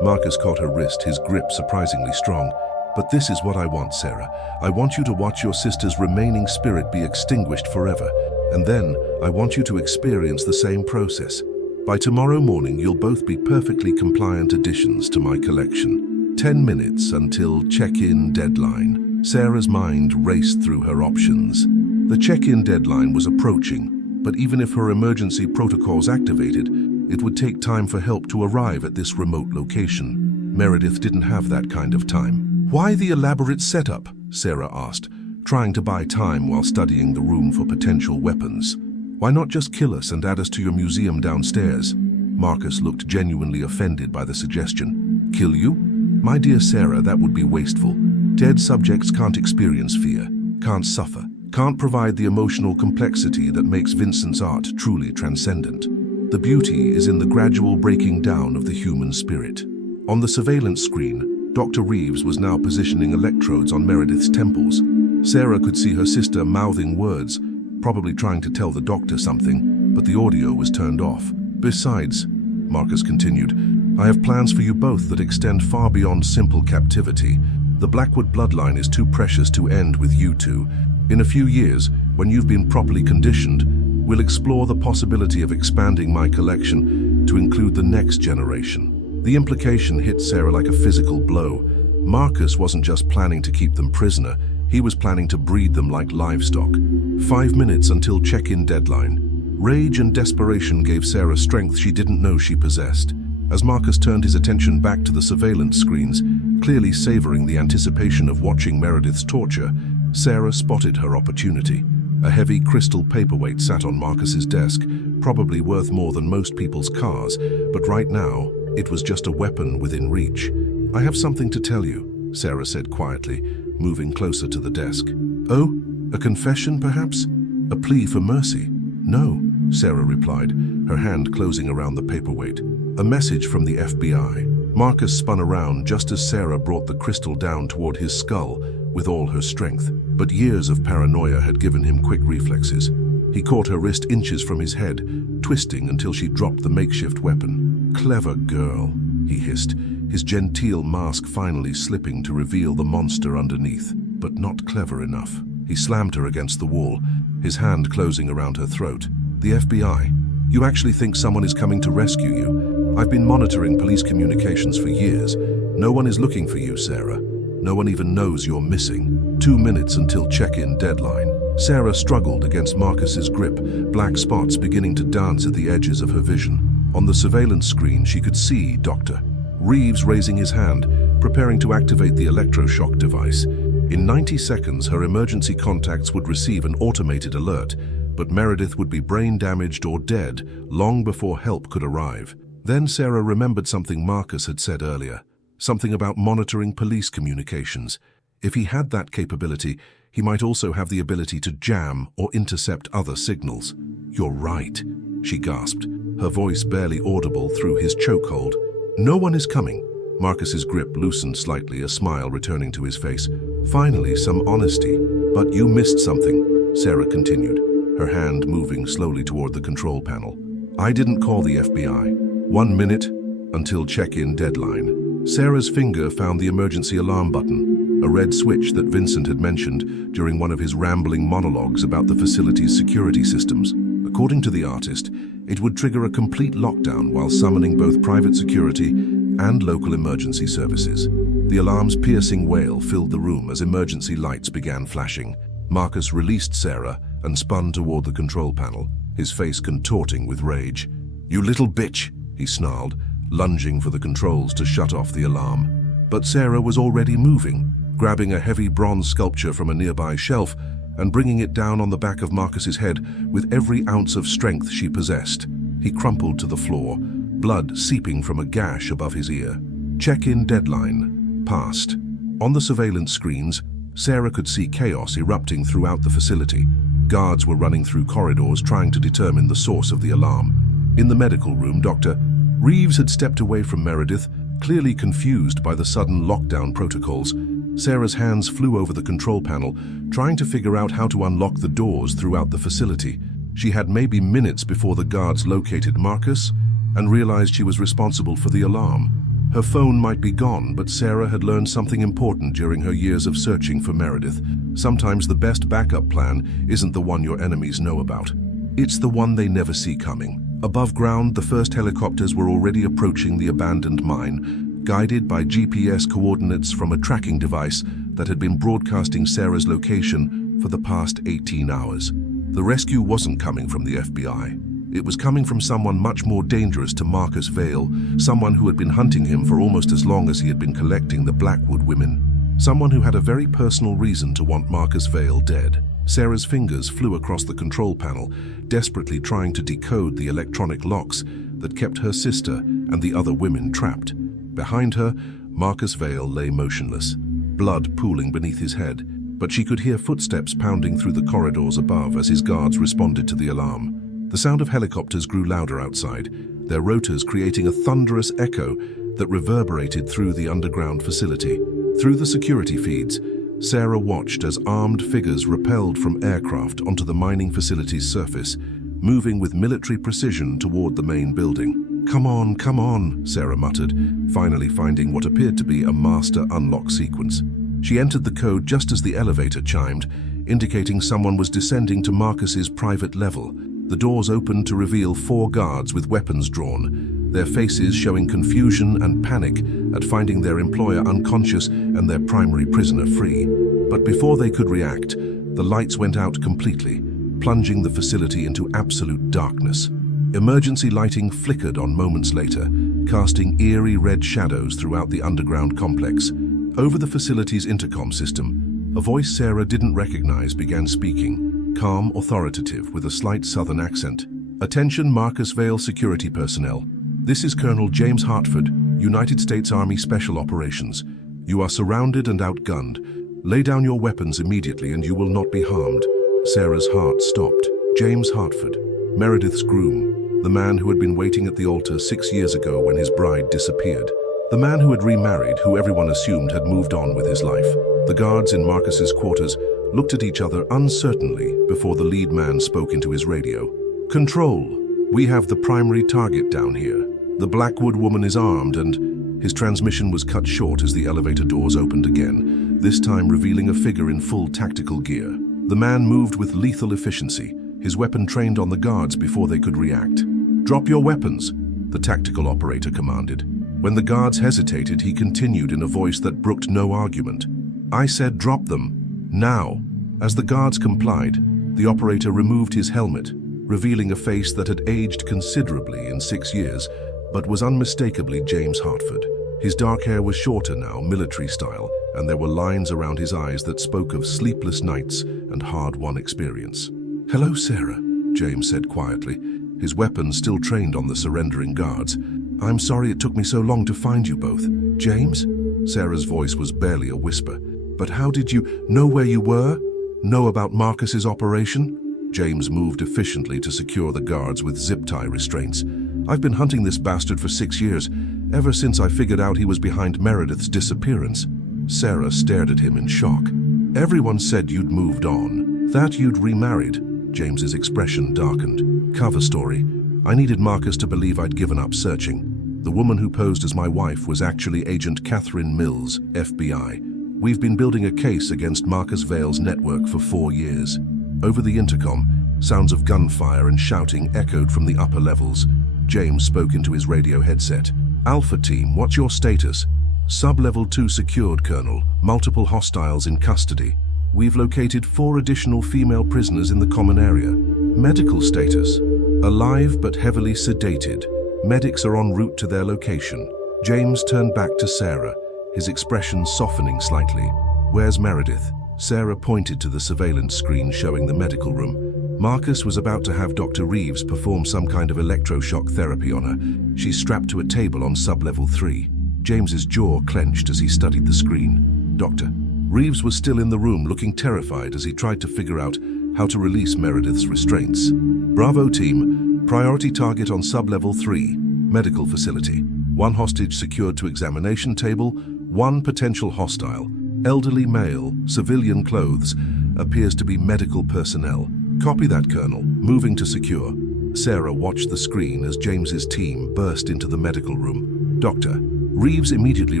Marcus caught her wrist, his grip surprisingly strong. "But this is what I want, Sarah. I want you to watch your sister's remaining spirit be extinguished forever. And then I want you to experience the same process. By tomorrow morning, you'll both be perfectly compliant additions to my collection. 10 minutes until check-in deadline." Sarah's mind raced through her options. The check-in deadline was approaching, but even if her emergency protocols activated, it would take time for help to arrive at this remote location. Meredith didn't have that kind of time. "Why the elaborate setup?" Sarah asked, trying to buy time while studying the room for potential weapons. "Why not just kill us and add us to your museum downstairs?" Marcus looked genuinely offended by the suggestion. "Kill you? My dear Sarah, that would be wasteful. Dead subjects can't experience fear, can't suffer, can't provide the emotional complexity that makes Vincent's art truly transcendent. The beauty is in the gradual breaking down of the human spirit." On the surveillance screen, Dr. Reeves was now positioning electrodes on Meredith's temples. Sarah could see her sister mouthing words, probably trying to tell the doctor something, but the audio was turned off. "Besides," Marcus continued, "I have plans for you both that extend far beyond simple captivity. The Blackwood bloodline is too precious to end with you two. In a few years, when you've been properly conditioned, we'll explore the possibility of expanding my collection to include the next generation." The implication hit Sarah like a physical blow. Marcus wasn't just planning to keep them prisoner, he was planning to breed them like livestock. 5 minutes until check-in deadline. Rage and desperation gave Sarah strength she didn't know she possessed. As Marcus turned his attention back to the surveillance screens, clearly savoring the anticipation of watching Meredith's torture, Sarah spotted her opportunity. A heavy crystal paperweight sat on Marcus's desk, probably worth more than most people's cars, but right now, it was just a weapon within reach. "I have something to tell you," Sarah said quietly, moving closer to the desk. "Oh, a confession, perhaps? A plea for mercy?" "No," Sarah replied, her hand closing around the paperweight. "A message from the FBI. Marcus spun around just as Sarah brought the crystal down toward his skull with all her strength. But years of paranoia had given him quick reflexes. He caught her wrist inches from his head, twisting until she dropped the makeshift weapon. "Clever girl," he hissed, his genteel mask finally slipping to reveal the monster underneath. But not clever enough. He slammed her against the wall, his hand closing around her throat. "The FBI? You actually think someone is coming to rescue you? I've been monitoring police communications for years. No one is looking for you, Sarah. No one even knows you're missing. 2 minutes until check-in deadline." Sarah struggled against Marcus's grip, black spots beginning to dance at the edges of her vision. On the surveillance screen, she could see Dr. Reeves raising his hand, preparing to activate the electroshock device. In 90 seconds, her emergency contacts would receive an automated alert, but Meredith would be brain damaged or dead long before help could arrive. Then Sarah remembered something Marcus had said earlier, something about monitoring police communications. If he had that capability, he might also have the ability to jam or intercept other signals. "You're right," she gasped, her voice barely audible through his chokehold. "No one is coming." Marcus's grip loosened slightly, a smile returning to his face. "Finally, some honesty. But you missed something," Sarah continued, her hand moving slowly toward the control panel. "I didn't call the FBI. 1 minute until check-in deadline." Sarah's finger found the emergency alarm button, a red switch that Vincent had mentioned during one of his rambling monologues about the facility's security systems. According to the artist, it would trigger a complete lockdown while summoning both private security and local emergency services. The alarm's piercing wail filled the room as emergency lights began flashing. Marcus released Sarah and spun toward the control panel, his face contorting with rage. "You little bitch," he snarled, lunging for the controls to shut off the alarm. But Sarah was already moving, grabbing a heavy bronze sculpture from a nearby shelf and bringing it down on the back of Marcus's head with every ounce of strength she possessed. He crumpled to the floor, blood seeping from a gash above his ear. Check-in deadline passed. On the surveillance screens, Sarah could see chaos erupting throughout the facility. Guards were running through corridors trying to determine the source of the alarm. In the medical room, Dr. Reeves had stepped away from Meredith, clearly confused by the sudden lockdown protocols. Sarah's hands flew over the control panel, trying to figure out how to unlock the doors throughout the facility. She had maybe minutes before the guards located Marcus and realized she was responsible for the alarm. Her phone might be gone, but Sarah had learned something important during her years of searching for Meredith. Sometimes the best backup plan isn't the one your enemies know about. It's the one they never see coming. Above ground, the first helicopters were already approaching the abandoned mine, guided by GPS coordinates from a tracking device that had been broadcasting Sarah's location for the past 18 hours. The rescue wasn't coming from the FBI. It was coming from someone much more dangerous to Marcus Vale, someone who had been hunting him for almost as long as he had been collecting the Blackwood women. Someone who had a very personal reason to want Marcus Vale dead. Sarah's fingers flew across the control panel, desperately trying to decode the electronic locks that kept her sister and the other women trapped. Behind her, Marcus Vale lay motionless, blood pooling beneath his head, but she could hear footsteps pounding through the corridors above as his guards responded to the alarm. The sound of helicopters grew louder outside, their rotors creating a thunderous echo that reverberated through the underground facility. Through the security feeds, Sarah watched as armed figures rappelled from aircraft onto the mining facility's surface, moving with military precision toward the main building. Come on," Sarah muttered, finally finding what appeared to be a master unlock sequence. She entered the code just as the elevator chimed, indicating someone was descending to Marcus's private level. The doors opened to reveal 4 guards with weapons drawn, their faces showing confusion and panic at finding their employer unconscious and their primary prisoner free. But before they could react, the lights went out completely, plunging the facility into absolute darkness. Emergency lighting flickered on moments later, casting eerie red shadows throughout the underground complex. Over the facility's intercom system, a voice Sarah didn't recognize began speaking, calm, authoritative, with a slight southern accent. "Attention Marcus Vale security personnel. This is Colonel James Hartford, United States Army Special Operations. You are surrounded and outgunned. Lay down your weapons immediately and you will not be harmed." Sarah's heart stopped. James Hartford, Meredith's groom, the man who had been waiting at the altar 6 years ago when his bride disappeared. The man who had remarried, who everyone assumed had moved on with his life. The guards in Marcus's quarters looked at each other uncertainly before the lead man spoke into his radio. "Control, we have the primary target down here. The Blackwood woman is armed," and his transmission was cut short as the elevator doors opened again, this time revealing a figure in full tactical gear. The man moved with lethal efficiency, his weapon trained on the guards before they could react. "Drop your weapons," the tactical operator commanded. When the guards hesitated, he continued in a voice that brooked no argument. "I said drop them, now." As the guards complied, the operator removed his helmet, revealing a face that had aged considerably in 6 years, but was unmistakably James Hartford. His dark hair was shorter now, military style, and there were lines around his eyes that spoke of sleepless nights and hard-won experience. "Hello, Sarah," James said quietly, his weapon still trained on the surrendering guards. "I'm sorry it took me so long to find you both." "James?" Sarah's voice was barely a whisper. "But how did you know where you were? Know about Marcus's operation?" James moved efficiently to secure the guards with zip-tie restraints. "I've been hunting this bastard for 6 years, ever since I figured out he was behind Meredith's disappearance." Sarah stared at him in shock. "Everyone said you'd moved on, that you'd remarried." James's expression darkened. "Cover story. I needed Marcus to believe I'd given up searching. The woman who posed as my wife was actually Agent Catherine Mills, FBI. We've been building a case against Marcus Vale's network for 4 years. Over the intercom, sounds of gunfire and shouting echoed from the upper levels. James spoke into his radio headset. "Alpha Team, what's your status?" "Sub-level 2 secured, Colonel. Multiple hostiles in custody. We've located 4 additional female prisoners in the common area. Medical status: alive but heavily sedated. Medics are en route to their location." James turned back to Sarah, his expression softening slightly. "Where's Meredith?" Sarah pointed to the surveillance screen showing the medical room. Marcus was about to have Dr. Reeves perform some kind of electroshock therapy on her. She's strapped to a table on sub-level 3. James's jaw clenched as he studied the screen. "Doctor." Reeves was still in the room, looking terrified as he tried to figure out how to release Meredith's restraints. "Bravo Team, priority target on sub-level 3, medical facility. 1 hostage secured to examination table, 1 potential hostile. Elderly male, civilian clothes, appears to be medical personnel." "Copy that, Colonel. Moving to secure." Sarah watched the screen as James's team burst into the medical room. "Doctor." Reeves immediately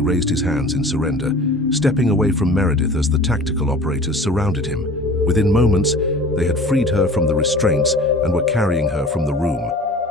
raised his hands in surrender, stepping away from Meredith as the tactical operators surrounded him. Within moments, they had freed her from the restraints and were carrying her from the room.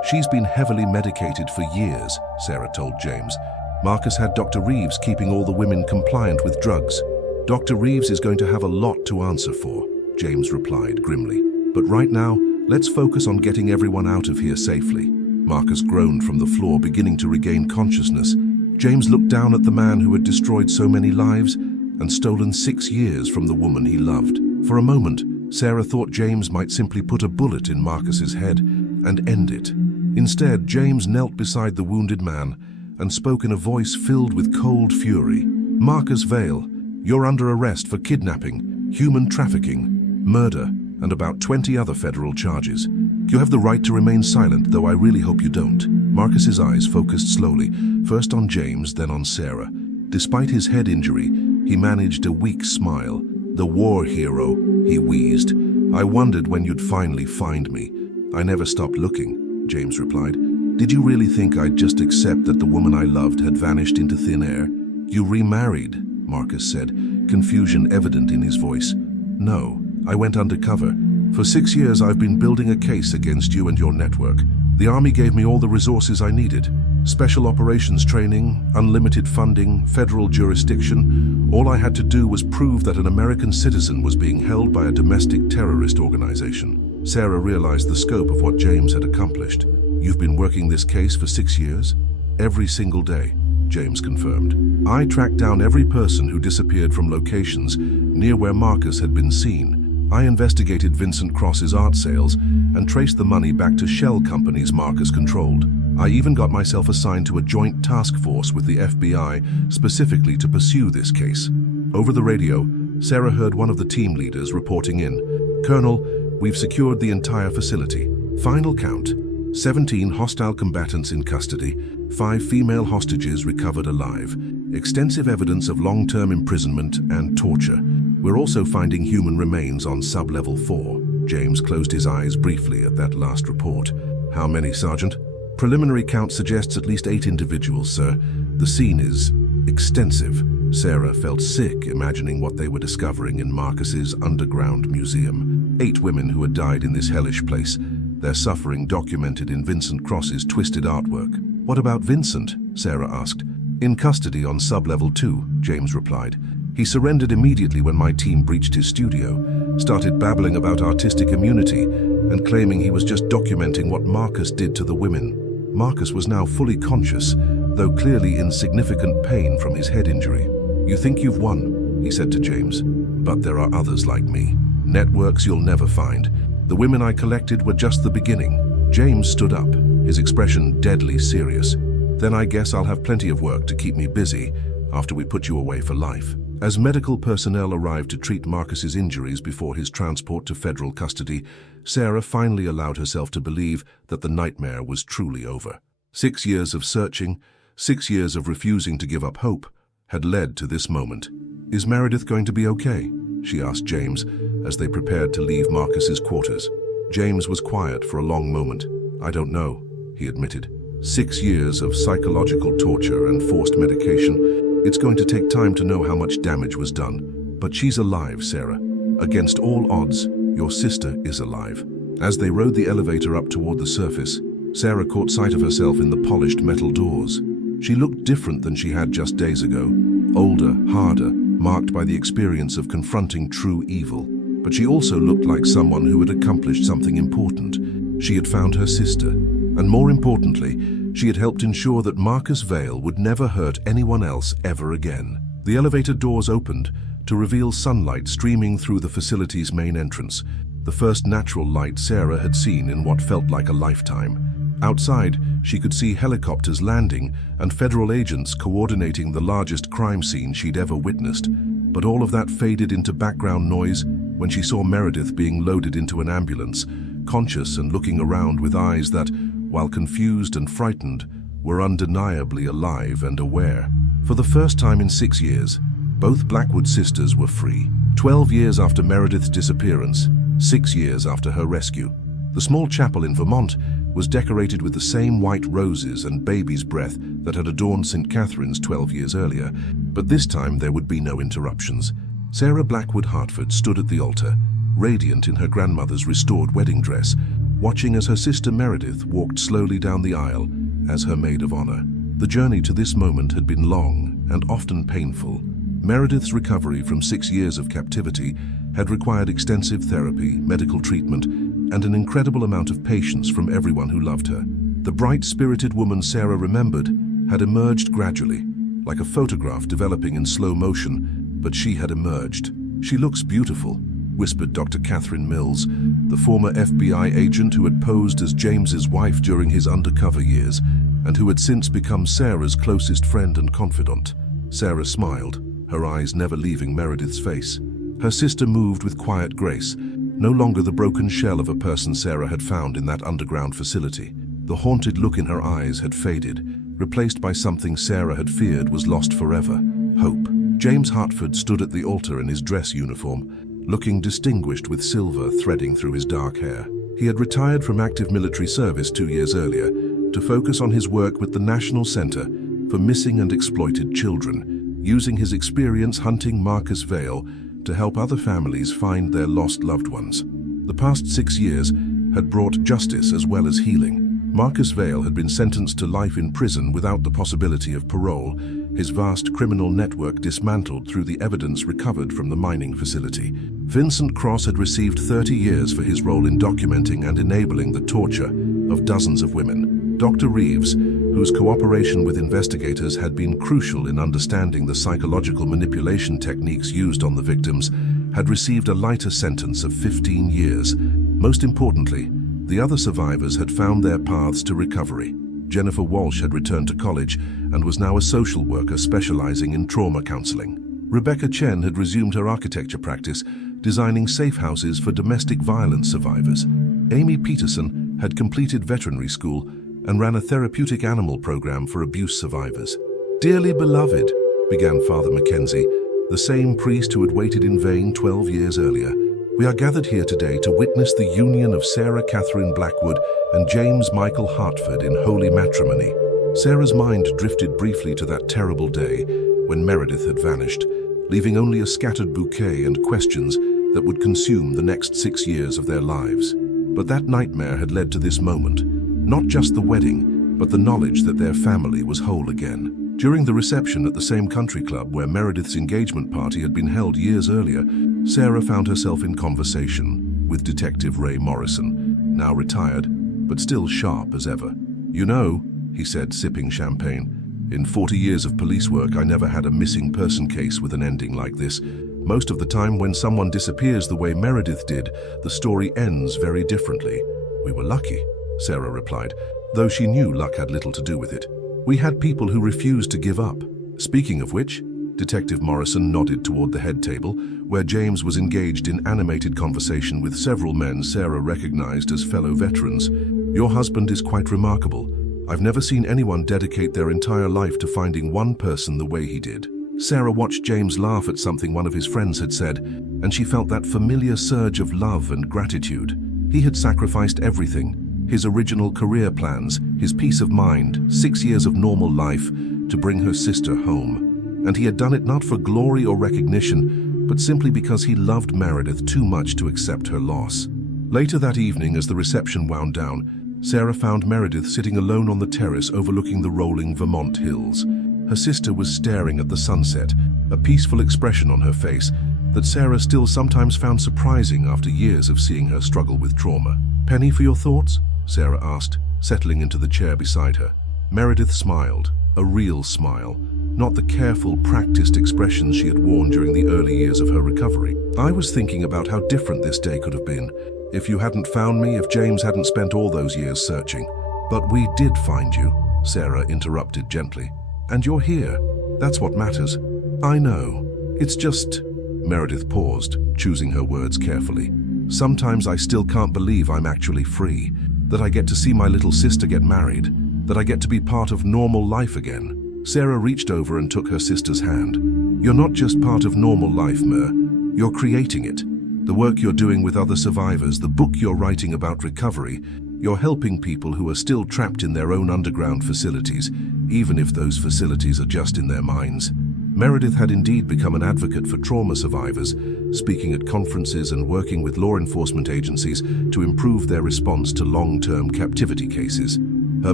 "She's been heavily medicated for years," Sarah told James. "Marcus had Dr. Reeves keeping all the women compliant with drugs." "Dr. Reeves is going to have a lot to answer for," James replied grimly. "But right now, let's focus on getting everyone out of here safely." Marcus groaned from the floor, beginning to regain consciousness. James looked down at the man who had destroyed so many lives and stolen 6 years from the woman he loved. For a moment, Sarah thought James might simply put a bullet in Marcus's head and end it. Instead, James knelt beside the wounded man and spoke in a voice filled with cold fury. "Marcus Vale, you're under arrest for kidnapping, human trafficking, murder, and about 20 other federal charges. You have the right to remain silent, though I really hope you don't." Marcus's eyes focused slowly, first on James, then on Sarah. Despite his head injury, he managed a weak smile. "The war hero," he wheezed. "I wondered when you'd finally find me." "I never stopped looking," James replied. "Did you really think I'd just accept that the woman I loved had vanished into thin air?" "You remarried," Marcus said, confusion evident in his voice. "No, I went undercover. For 6 years I've been building a case against you and your network. The Army gave me all the resources I needed. Special operations training, unlimited funding, federal jurisdiction. All I had to do was prove that an American citizen was being held by a domestic terrorist organization." Sarah realized the scope of what James had accomplished. "You've been working this case for 6 years?" "Every single day," James confirmed. "I tracked down every person who disappeared from locations near where Marcus had been seen. I investigated Vincent Cross's art sales and traced the money back to shell companies Marcus controlled. I even got myself assigned to a joint task force with the FBI specifically to pursue this case." Over the radio, Sarah heard one of the team leaders reporting in. "Colonel, we've secured the entire facility. Final count, 17 hostile combatants in custody, 5 female hostages recovered alive, extensive evidence of long-term imprisonment and torture. We're also finding human remains on sub-level 4. James closed his eyes briefly at that last report. How many, Sergeant? Preliminary count suggests at least 8 individuals, sir. The scene is extensive. Sarah felt sick imagining what they were discovering in Marcus's underground museum. 8 women who had died in this hellish place, their suffering documented in Vincent Cross's twisted artwork. What about Vincent? Sarah asked. In custody on sub-level 2, James replied. He surrendered immediately when my team breached his studio, started babbling about artistic immunity, and claiming he was just documenting what Marcus did to the women. Marcus was now fully conscious, though clearly in significant pain from his head injury. You think you've won, he said to James, but there are others like me. Networks you'll never find. The women I collected were just the beginning. James stood up, his expression deadly serious. Then I guess I'll have plenty of work to keep me busy after we put you away for life. As medical personnel arrived to treat Marcus's injuries before his transport to federal custody, Sarah finally allowed herself to believe that the nightmare was truly over. 6 years of searching, 6 years of refusing to give up hope, had led to this moment. Is Meredith going to be okay? She asked James as they prepared to leave Marcus's quarters. James was quiet for a long moment. I don't know, he admitted. 6 years of psychological torture and forced medication. It's going to take time to know how much damage was done. But she's alive, Sarah. Against all odds, your sister is alive. As they rode the elevator up toward the surface, Sarah caught sight of herself in the polished metal doors. She looked different than she had just days ago. Older, harder, marked by the experience of confronting true evil. But she also looked like someone who had accomplished something important. She had found her sister, and more importantly, she had helped ensure that Marcus Vale would never hurt anyone else ever again. The elevator doors opened to reveal sunlight streaming through the facility's main entrance, the first natural light Sarah had seen in what felt like a lifetime. Outside, she could see helicopters landing and federal agents coordinating the largest crime scene she'd ever witnessed. But all of that faded into background noise when she saw Meredith being loaded into an ambulance, conscious and looking around with eyes that, while confused and frightened, were undeniably alive and aware. For the first time in 6 years, both Blackwood sisters were free. 12 years after Meredith's disappearance, 6 years after her rescue. The small chapel in Vermont was decorated with the same white roses and baby's breath that had adorned St. Catherine's 12 years earlier, but this time there would be no interruptions. Sarah Blackwood Hartford stood at the altar, radiant in her grandmother's restored wedding dress, watching as her sister Meredith walked slowly down the aisle as her maid of honor. The journey to this moment had been long and often painful. Meredith's recovery from 6 years of captivity had required extensive therapy, medical treatment, and an incredible amount of patience from everyone who loved her. The bright-spirited woman Sarah remembered had emerged gradually, like a photograph developing in slow motion, but she had emerged. She looks beautiful, whispered Dr. Catherine Mills, the former FBI agent who had posed as James's wife during his undercover years, and who had since become Sarah's closest friend and confidant. Sarah smiled, her eyes never leaving Meredith's face. Her sister moved with quiet grace, no longer the broken shell of a person Sarah had found in that underground facility. The haunted look in her eyes had faded, replaced by something Sarah had feared was lost forever: hope. James Hartford stood at the altar in his dress uniform, looking distinguished with silver threading through his dark hair. He had retired from active military service 2 years earlier to focus on his work with the National Center for Missing and Exploited Children, using his experience hunting Marcus Vale to help other families find their lost loved ones. The past 6 years had brought justice as well as healing. Marcus Vale had been sentenced to life in prison without the possibility of parole, his vast criminal network dismantled through the evidence recovered from the mining facility. Vincent Cross had received 30 years for his role in documenting and enabling the torture of dozens of women. Dr. Reeves, whose cooperation with investigators had been crucial in understanding the psychological manipulation techniques used on the victims, had received a lighter sentence of 15 years. Most importantly, the other survivors had found their paths to recovery. Jennifer Walsh had returned to college and was now a social worker specializing in trauma counseling. Rebecca Chen had resumed her architecture practice, designing safe houses for domestic violence survivors. Amy Peterson had completed veterinary school and ran a therapeutic animal program for abuse survivors. "Dearly beloved," began Father Mackenzie, the same priest who had waited in vain 12 years earlier, "we are gathered here today to witness the union of Sarah Catherine Blackwood and James Michael Hartford in holy matrimony." Sarah's mind drifted briefly to that terrible day when Meredith had vanished, leaving only a scattered bouquet and questions that would consume the next 6 years of their lives. But that nightmare had led to this moment, not just the wedding, but the knowledge that their family was whole again. During the reception at the same country club where Meredith's engagement party had been held years earlier, Sarah found herself in conversation with Detective Ray Morrison, now retired, but still sharp as ever. "You know," he said, sipping champagne, "in 40 years of police work, I never had a missing person case with an ending like this. Most of the time when someone disappears the way Meredith did, the story ends very differently." "We were lucky," Sarah replied, though she knew luck had little to do with it. "We had people who refused to give up." "Speaking of which," Detective Morrison nodded toward the head table, where James was engaged in animated conversation with several men Sarah recognized as fellow veterans, "your husband is quite remarkable. I've never seen anyone dedicate their entire life to finding one person the way he did." Sarah watched James laugh at something one of his friends had said, and she felt that familiar surge of love and gratitude. He had sacrificed everything, his original career plans, his peace of mind, 6 years of normal life, to bring her sister home. And he had done it not for glory or recognition, but simply because he loved Meredith too much to accept her loss. Later that evening, as the reception wound down, Sarah found Meredith sitting alone on the terrace overlooking the rolling Vermont hills. Her sister was staring at the sunset, a peaceful expression on her face that Sarah still sometimes found surprising after years of seeing her struggle with trauma. "Penny for your thoughts?" Sarah asked, settling into the chair beside her. Meredith smiled, a real smile, not the careful, practiced expressions she had worn during the early years of her recovery. "I was thinking about how different this day could have been if you hadn't found me, if James hadn't spent all those years searching. But we did find you," Sarah interrupted gently. "And you're here. That's what matters." "I know. It's just..." Meredith paused, choosing her words carefully. "Sometimes I still can't believe I'm actually free, that I get to see my little sister get married, that I get to be part of normal life again." Sarah reached over and took her sister's hand. "You're not just part of normal life, Mer. You're creating it. The work you're doing with other survivors, the book you're writing about recovery, you're helping people who are still trapped in their own underground facilities, even if those facilities are just in their minds." Meredith had indeed become an advocate for trauma survivors, speaking at conferences and working with law enforcement agencies to improve their response to long-term captivity cases. Her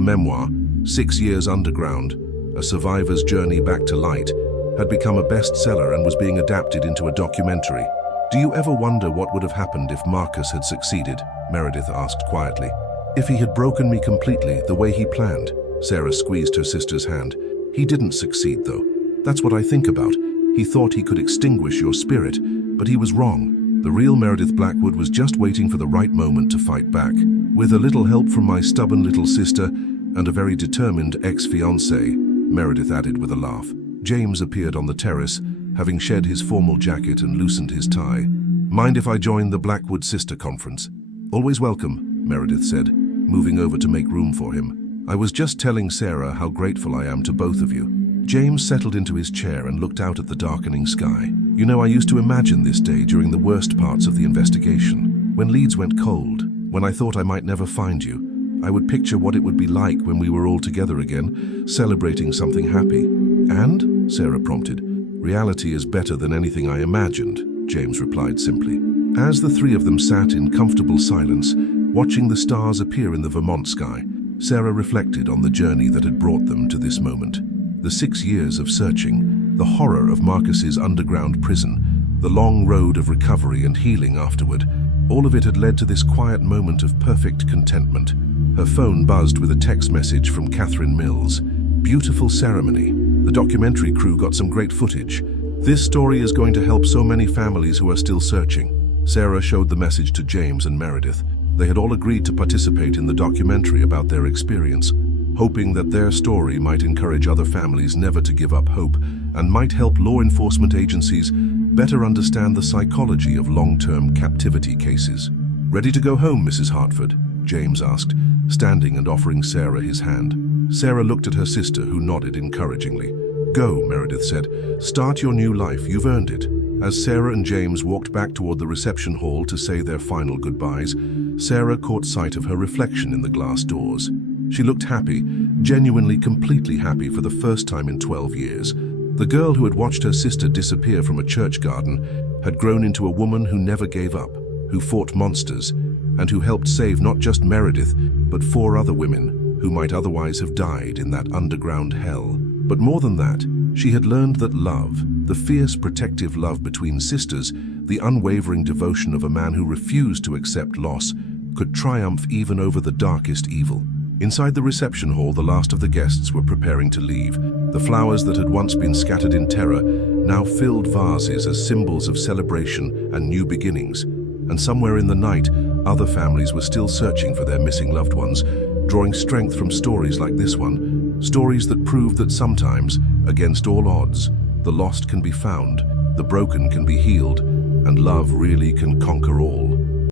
memoir, 6 Years Underground, A Survivor's Journey Back to Light, had become a bestseller and was being adapted into a documentary. "Do you ever wonder what would have happened if Marcus had succeeded?" Meredith asked quietly. "If he had broken me completely, the way he planned?" Sarah squeezed her sister's hand. "He didn't succeed, though. That's what I think about. He thought he could extinguish your spirit, but he was wrong. The real Meredith Blackwood was just waiting for the right moment to fight back. With a little help from my stubborn little sister and a very determined ex-fiancé," Meredith added with a laugh. James appeared on the terrace, having shed his formal jacket and loosened his tie. "Mind if I join the Blackwood Sister Conference?" "Always welcome," Meredith said, moving over to make room for him. "I was just telling Sarah how grateful I am to both of you." James settled into his chair and looked out at the darkening sky. "You know, I used to imagine this day during the worst parts of the investigation. When Leeds went cold, when I thought I might never find you, I would picture what it would be like when we were all together again, celebrating something happy." "And?" Sarah prompted. "Reality is better than anything I imagined," James replied simply. As the three of them sat in comfortable silence, watching the stars appear in the Vermont sky, Sarah reflected on the journey that had brought them to this moment. The 6 years of searching, the horror of Marcus's underground prison, the long road of recovery and healing afterward, all of it had led to this quiet moment of perfect contentment. Her phone buzzed with a text message from Catherine Mills. "Beautiful ceremony. The documentary crew got some great footage. This story is going to help so many families who are still searching." Sarah showed the message to James and Meredith. They had all agreed to participate in the documentary about their experience, hoping that their story might encourage other families never to give up hope and might help law enforcement agencies better understand the psychology of long-term captivity cases. "Ready to go home, Mrs. Hartford?" James asked, standing and offering Sarah his hand. Sarah looked at her sister, who nodded encouragingly. "Go," Meredith said. "Start your new life, you've earned it." As Sarah and James walked back toward the reception hall to say their final goodbyes, Sarah caught sight of her reflection in the glass doors. She looked happy, genuinely completely happy for the first time in 12 years. The girl who had watched her sister disappear from a church garden had grown into a woman who never gave up, who fought monsters, and who helped save not just Meredith, but 4 other women who might otherwise have died in that underground hell. But more than that, she had learned that love, the fierce protective love between sisters, the unwavering devotion of a man who refused to accept loss, could triumph even over the darkest evil. Inside the reception hall, the last of the guests were preparing to leave. The flowers that had once been scattered in terror now filled vases as symbols of celebration and new beginnings. And somewhere in the night, other families were still searching for their missing loved ones, drawing strength from stories like this one, stories that prove that sometimes, against all odds, the lost can be found, the broken can be healed, and love really can conquer all.